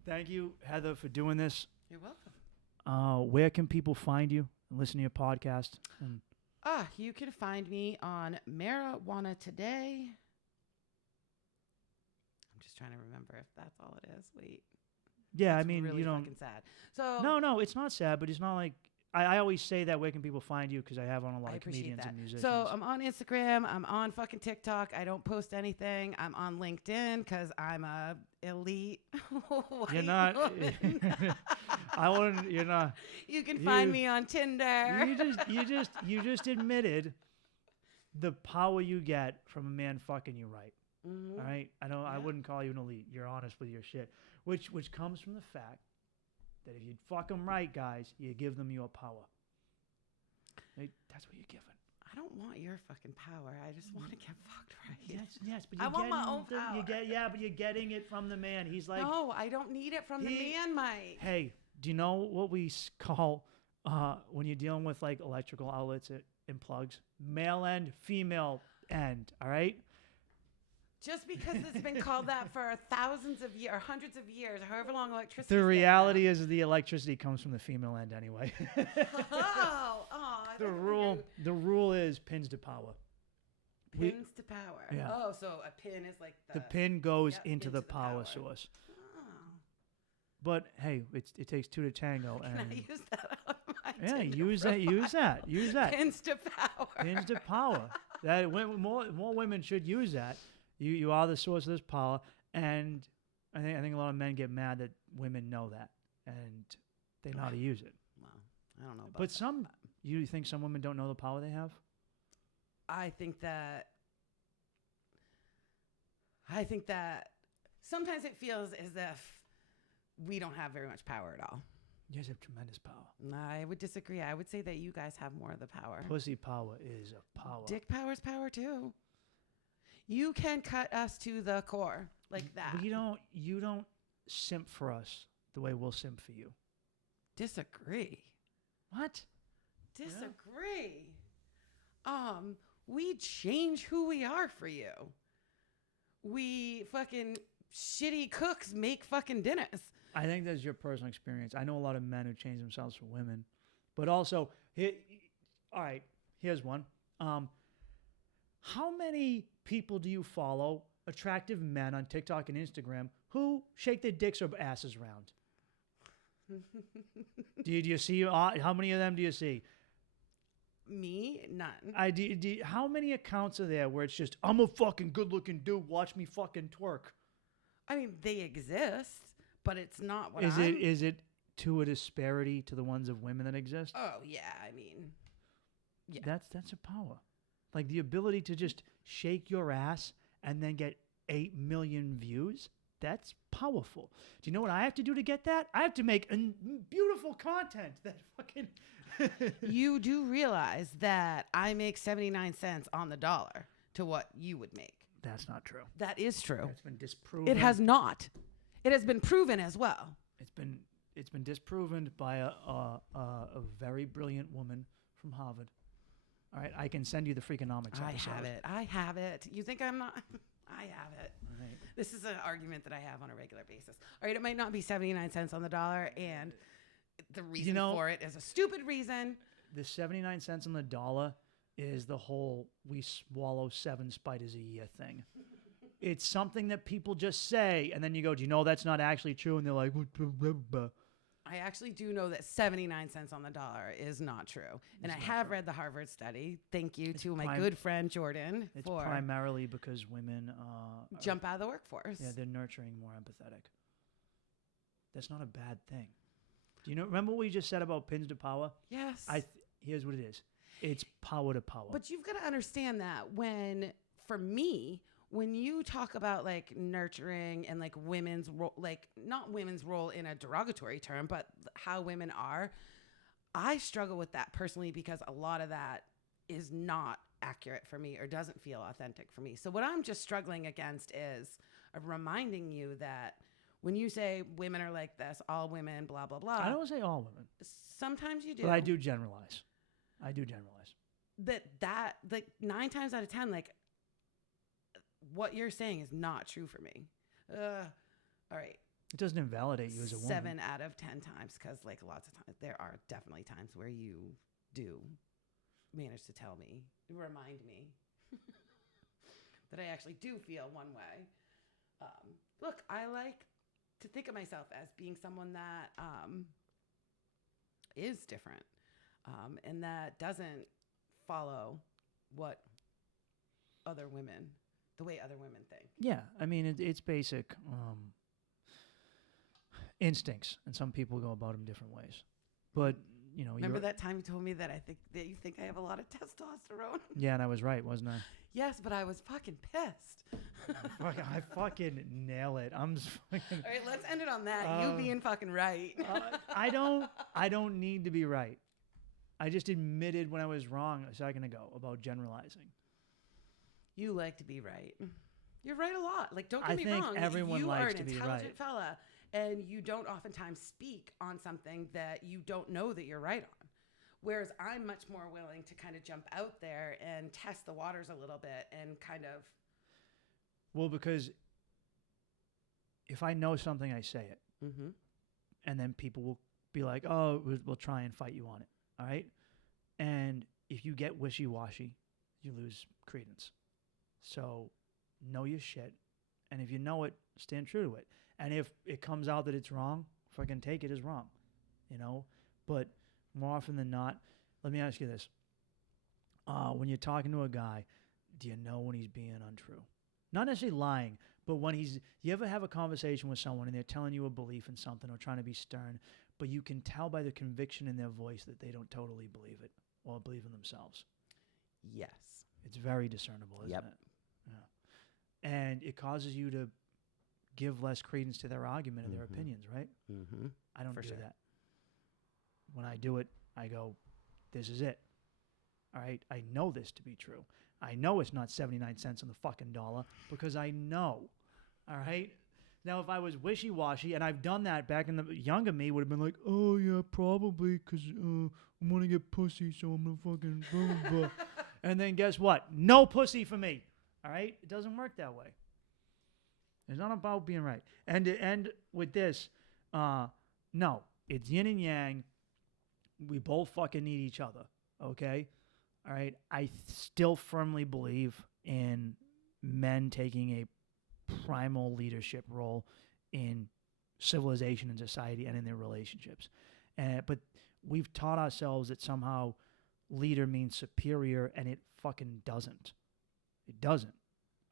Thank you, Heather, for doing this. You're welcome. Where can people find you and listen to your podcast? You can find me on Marijuana Today. I'm just trying to remember if that's all it is. Wait. Yeah, that's I mean, really you know, fucking sad. So no, it's not sad, but it's not like I always say that. Where can people find you? Because I have on a lot of comedians and musicians. So I'm on Instagram. I'm on fucking TikTok. I don't post anything. I'm on LinkedIn because I'm a elite. You're not. I wouldn't. You're not. You can find me on Tinder. You just admitted the power you get from a man fucking you right. Mm-hmm. All right. I wouldn't call you an elite. You're honest with your shit, which comes from the fact that if you fuck them right, guys, you give them your power. That's what you're given. I don't want your fucking power. I just want to get fucked right. Yes, but I want my own power. but you're getting it from the man. He's like, no, I don't need it from the man, Mike. Hey, do you know what we call when you're dealing with like electrical outlets and plugs? Male end, female end. All right. Just because it's been called that for thousands of years, or hundreds of years, or however long electricity. The reality is the electricity comes from the female end anyway. The rule is pins to power. Pins to power. Yeah. Oh, so a pin is like the pin goes into into the the power power. source. Oh. But hey, it takes two to tango. Can And I use that on my yeah, Tinder use profile? that. Pins to power. Pins to power. That more women should use that. You are the source of this power, and I think a lot of men get mad that women know that and they know how to use it. Well, I don't know about But that. you think some women don't know the power they have? I think that sometimes it feels as if we don't have very much power at all. You guys have tremendous power. I would disagree. I would say that you guys have more of the power. Pussy power is a power. Dick power's power too. You can cut us to the core like that. But you don't simp for us the way we'll simp for you. Disagree. What? Disagree. We change who we are for you. We fucking shitty cooks make fucking dinners. I think that's your personal experience. I know a lot of men who change themselves for women, but also, all right, here's one. How many people do you follow, attractive men on TikTok and Instagram, who shake their dicks or asses around? do you see, how many of them do you see? Me? None. How many accounts are there where it's just, I'm a fucking good looking dude, watch me fucking twerk? I mean, they exist, but it's not what Is it to a disparity to the ones of women that exist? Oh, yeah, I mean, yeah. That's a power. Like the ability to just shake your ass and then get 8 million views. That's powerful. Do you know what I have to do to get that? I have to make beautiful content that fucking... You do realize that I make 79 cents on the dollar to what you would make. That's not true. That is true. It's been disproven. It has not. It has been proven as well. It's been disproven by a very brilliant woman from Harvard. All right, I can send you the Freakonomics episode. I have it. You think I'm not? I have it. All right. This is an argument that I have on a regular basis. All right, it might not be 79 cents on the dollar, and the reason for it is a stupid reason. The 79 cents on the dollar is the whole we swallow 7 spiders a year thing. It's something that people just say, and then you go, do you know that's not actually true? And they're like, I actually do know that 79 cents on the dollar is not true. And I have read the Harvard study. Thank you to my good friend Jordan It's for primarily because women jump out of the workforce. Yeah, they're nurturing, more empathetic. That's not a bad thing. Do you remember what we just said about pins to power? Yes. Here's what it is. It's power to power. But you've got to understand that for me, when you talk about like nurturing and like women's role, like not women's role in a derogatory term, but how women are, I struggle with that personally because a lot of that is not accurate for me or doesn't feel authentic for me. So what I'm just struggling against is reminding you that when you say women are like this, all women, blah, blah, blah. I don't say all women. Sometimes you do. But I do generalize. That like 9 times out of 10, like what you're saying is not true for me. All right. It doesn't invalidate you as a woman. 7 out of 10 times, because like lots of times there are definitely times where you do manage to remind me that I actually do feel one way. Look, I like to think of myself as being someone that is different and that doesn't follow what the way other women think. Yeah, I mean, it's basic instincts, and some people go about them different ways. But, remember that time you told me that you think I have a lot of testosterone? Yeah, and I was right, wasn't I? Yes, but I was fucking pissed. I fucking nail it. I'm just fucking... All right, let's end it on that. You being fucking right. I don't need to be right. I just admitted when I was wrong a second ago about generalizing. You like to be right. You're right a lot. Like, don't get I me think wrong. everyone you likes are an to be intelligent right. fella, and you don't oftentimes speak on something that you don't know that you're right on. Whereas I'm much more willing to kind of jump out there and test the waters a little bit and kind of. Well, because if I know something, I say it. Mm-hmm. And then people will be like, oh, we'll try and fight you on it. All right? And if you get wishy-washy, you lose credence. So know your shit. And if you know it, stand true to it. And if it comes out that it's wrong, fucking take it as wrong. You know? But more often than not, let me ask you this. When you're talking to a guy, do you know when he's being untrue? Not necessarily lying, but when you ever have a conversation with someone and they're telling you a belief in something or trying to be stern, but you can tell by the conviction in their voice that they don't totally believe it or believe in themselves. Yes. It's very discernible, isn't it? Yeah. And it causes you to give less credence to their argument and their opinions, right? Mm-hmm. I don't do that. When I do it, I go, this is it. All right? I know this to be true. I know it's not 79 cents on the fucking dollar because I know. All right? Now, if I was wishy-washy, and I've done that back in the younger me, would have been like, oh, yeah, probably, because I'm going to get pussy, so I'm going to fucking blah, blah, blah. And then guess what? No pussy for me. All right? It doesn't work that way. It's not about being right. And to end with this, no, it's yin and yang. We both fucking need each other, okay? All right? I still firmly believe in men taking a primal leadership role in civilization and society and in their relationships. But we've taught ourselves that somehow leader means superior, and it fucking doesn't. It doesn't,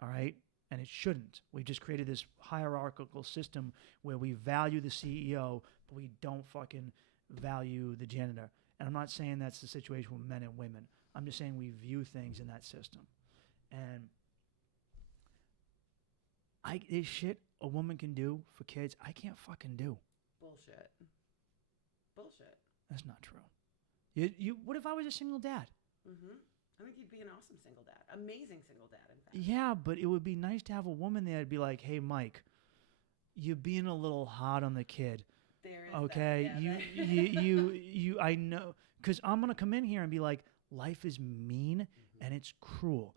all right? And it shouldn't. We've just created this hierarchical system where we value the CEO, but we don't fucking value the janitor. And I'm not saying that's the situation with men and women. I'm just saying we view things in that system. And this shit a woman can do for kids, I can't fucking do. Bullshit. That's not true. What if I was a single dad? Mm-hmm. I think you'd be an awesome single dad. Amazing single dad, in fact. Yeah, but it would be nice to have a woman there to be like, hey, Mike, you're being a little hard on the kid. There is okay, that, yeah, you I know, because I'm gonna come in here and be like, life is mean and it's cruel,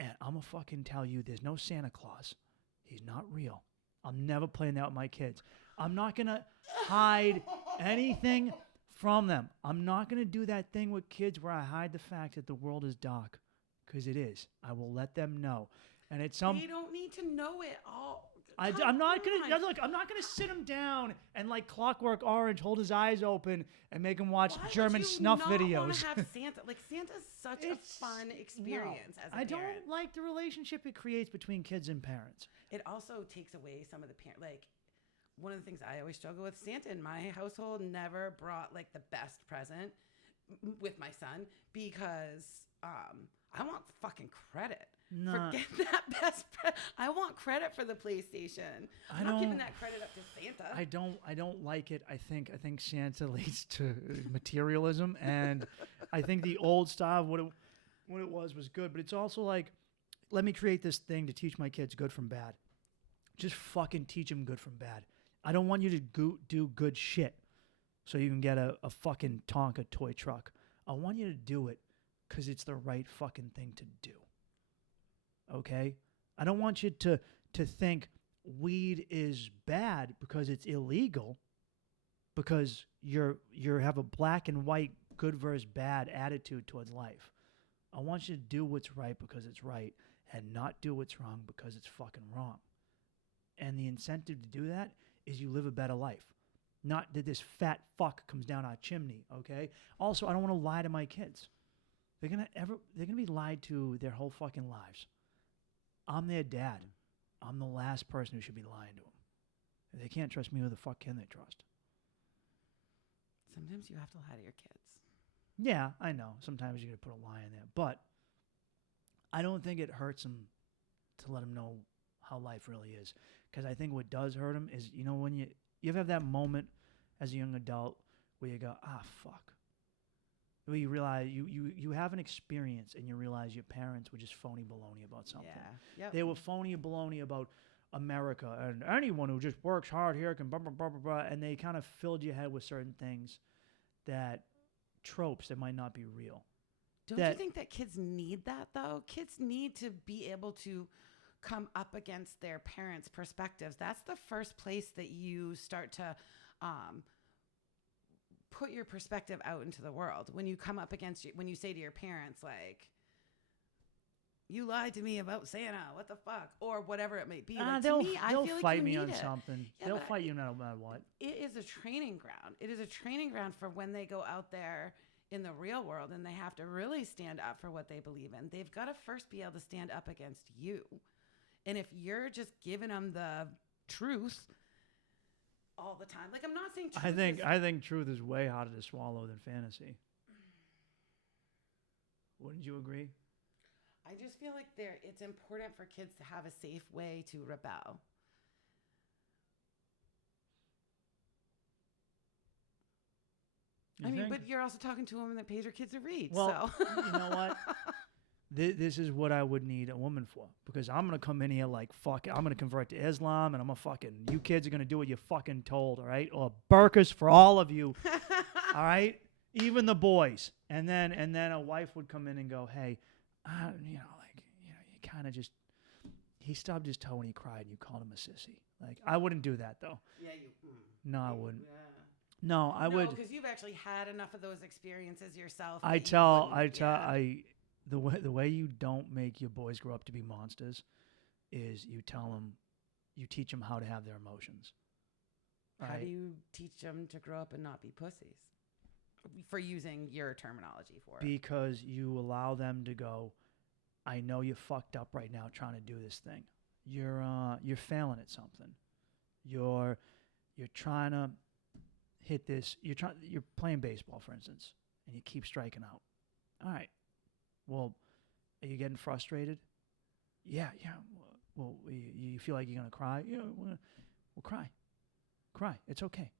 and I'm gonna fucking tell you, there's no Santa Claus. He's not real. I'm never playing that with my kids. I'm not gonna hide anything from them. I'm not gonna do that thing with kids where I hide the fact that the world is dark, because it is. I will let them know, and it's some. They don't need to know it all. I'm not gonna sit him down and like Clockwork Orange, hold his eyes open and make him watch German snuff videos. Want to have Santa? Like, Santa's such a fun experience as a parent. I don't like the relationship it creates between kids and parents. It also takes away some of the parent. Like, one of the things I always struggle with, Santa in my household never brought like the best present with my son because I want fucking credit. No. Forget that best I want credit for the PlayStation. I'm not giving that credit up to Santa. I don't like it. I think Santa leads to materialism, and I think the old style of what it was good, but it's also like, let me create this thing to teach my kids good from bad. Just fucking teach them good from bad. I don't want you to do good shit so you can get a fucking Tonka toy truck. I want you to do it because it's the right fucking thing to do. Okay? I don't want you to think weed is bad because it's illegal, because you have a black and white good versus bad attitude towards life. I want you to do what's right because it's right and not do what's wrong because it's fucking wrong. And the incentive to do that is you live a better life. Not that this fat fuck comes down our chimney, okay? Also, I don't want to lie to my kids. They're gonna be lied to their whole fucking lives. I'm their dad. I'm the last person who should be lying to them. If they can't trust me, who the fuck can they trust? Sometimes you have to lie to your kids. Yeah, I know. Sometimes you got to put a lie in there. But I don't think it hurts them to let them know how life really is. Because I think what does hurt them is, when you ever have that moment as a young adult where you go, fuck. where you realize you have an experience and you realize your parents were just phony baloney about something. Yeah. Yep. They were phony baloney about America and anyone who just works hard here can blah, blah, blah, blah, blah. And they kind of filled your head with certain things tropes that might not be real. Don't you think that kids need that, though? Kids need to be able to come up against their parents' perspectives. That's the first place that you start to put your perspective out into the world. When you come up against when you say to your parents, like, you lied to me about Santa, what the fuck? Or whatever it may be. Like, they'll I feel like fight you me need on it. something. Yeah, they'll fight you no matter what. It is a training ground. It is a training ground for when they go out there in the real world and they have to really stand up for what they believe in. They've got to first be able to stand up against you. And if you're just giving them the truth all the time, like, I'm not saying truth I think truth is way harder to swallow than fantasy. Wouldn't you agree? I just feel like it's important for kids to have a safe way to rebel. But you're also talking to a woman that pays her kids to read. Well, so. You know what? This is what I would need a woman for. Because I'm going to come in here like, fuck it. I'm going to convert to Islam and I'm going to fucking, you kids are going to do what you're fucking told, all right? Or burqas for all of you, all right? Even the boys. And then a wife would come in and go, hey, you kind of just, he stubbed his toe and he cried and you called him a sissy. Like, I wouldn't do that though. Yeah, No, I wouldn't. Yeah. No, I would. because you've actually had enough of those experiences yourself. The way you don't make your boys grow up to be monsters is you teach them how to have their emotions. How right? do you teach them to grow up and not be pussies? For using your terminology for it. Because you allow them to go, I know you're fucked up right now trying to do this thing. You're failing at something. You're trying to hit this. You're playing baseball, for instance, and you keep striking out. All right. Well, are you getting frustrated? Yeah. Well, you feel like you're gonna cry? Yeah. Well, cry. It's okay.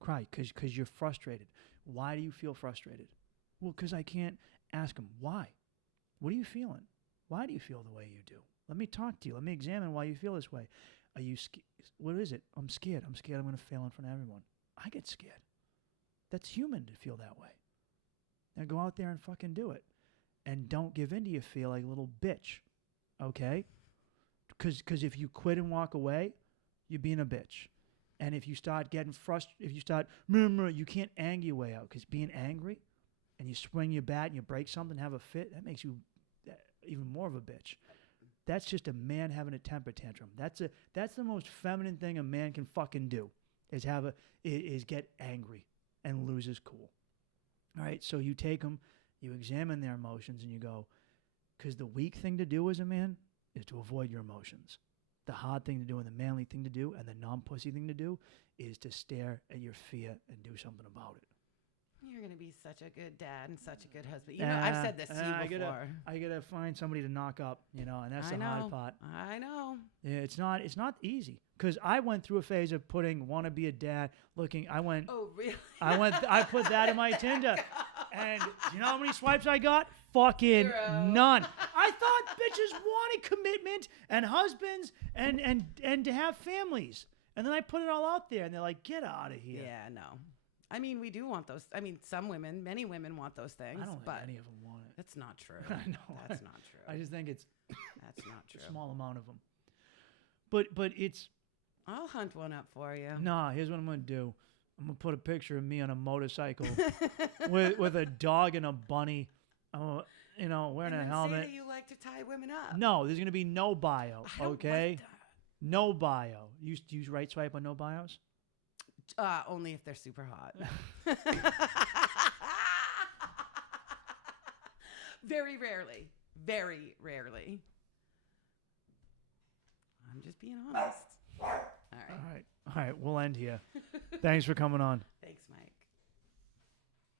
Cry because you're frustrated. Why do you feel frustrated? Well, because I can't ask him why. What are you feeling? Why do you feel the way you do? Let me talk to you. Let me examine why you feel this way. Are you scared? What is it? I'm scared. I'm scared I'm going to fail in front of everyone. I get scared. That's human to feel that way. Now go out there and fucking do it. And don't give in to your fear like a little bitch. Okay? Because if you quit and walk away, you're being a bitch. And if you start getting frustrated, if you start, you can't anger your way out. Because being angry and you swing your bat and you break something, have a fit, that makes you even more of a bitch. That's just a man having a temper tantrum. That's the most feminine thing a man can fucking do is get angry and lose his cool. All right, so you take them, you examine their emotions, and you go, because the weak thing to do as a man is to avoid your emotions. The hard thing to do and the manly thing to do and the non-pussy thing to do is to stare at your fear and do something about it. You're going to be such a good dad and such a good husband. You know, I've said this to you before. I got to find somebody to knock up, and that's the hard part. I know. Yeah, it's not easy. Because I went through a phase of want to be a dad, Oh, really? I put that in my Tinder. And do you know how many swipes I got? Fucking none. I thought bitches wanted commitment and husbands and to have families. And then I put it all out there, and they're like, get out of here. Yeah, no. I mean, we do want those. I mean, many women want those things. I don't think any of them want it. That's not true. I know. That's not true. I just think it's That's not true. a small amount of them. But it's... I'll hunt one up for you. Nah, here's what I'm going to do. I'm going to put a picture of me on a motorcycle with a dog and a bunny, wearing a helmet. Say that you like to tie women up. No, there's going to be no bio, I don't okay? like that. No bio. You use right swipe on no bios? Only if they're super hot. Very rarely. Very rarely. I'm just being honest. All right. All right. We'll end here. Thanks for coming on.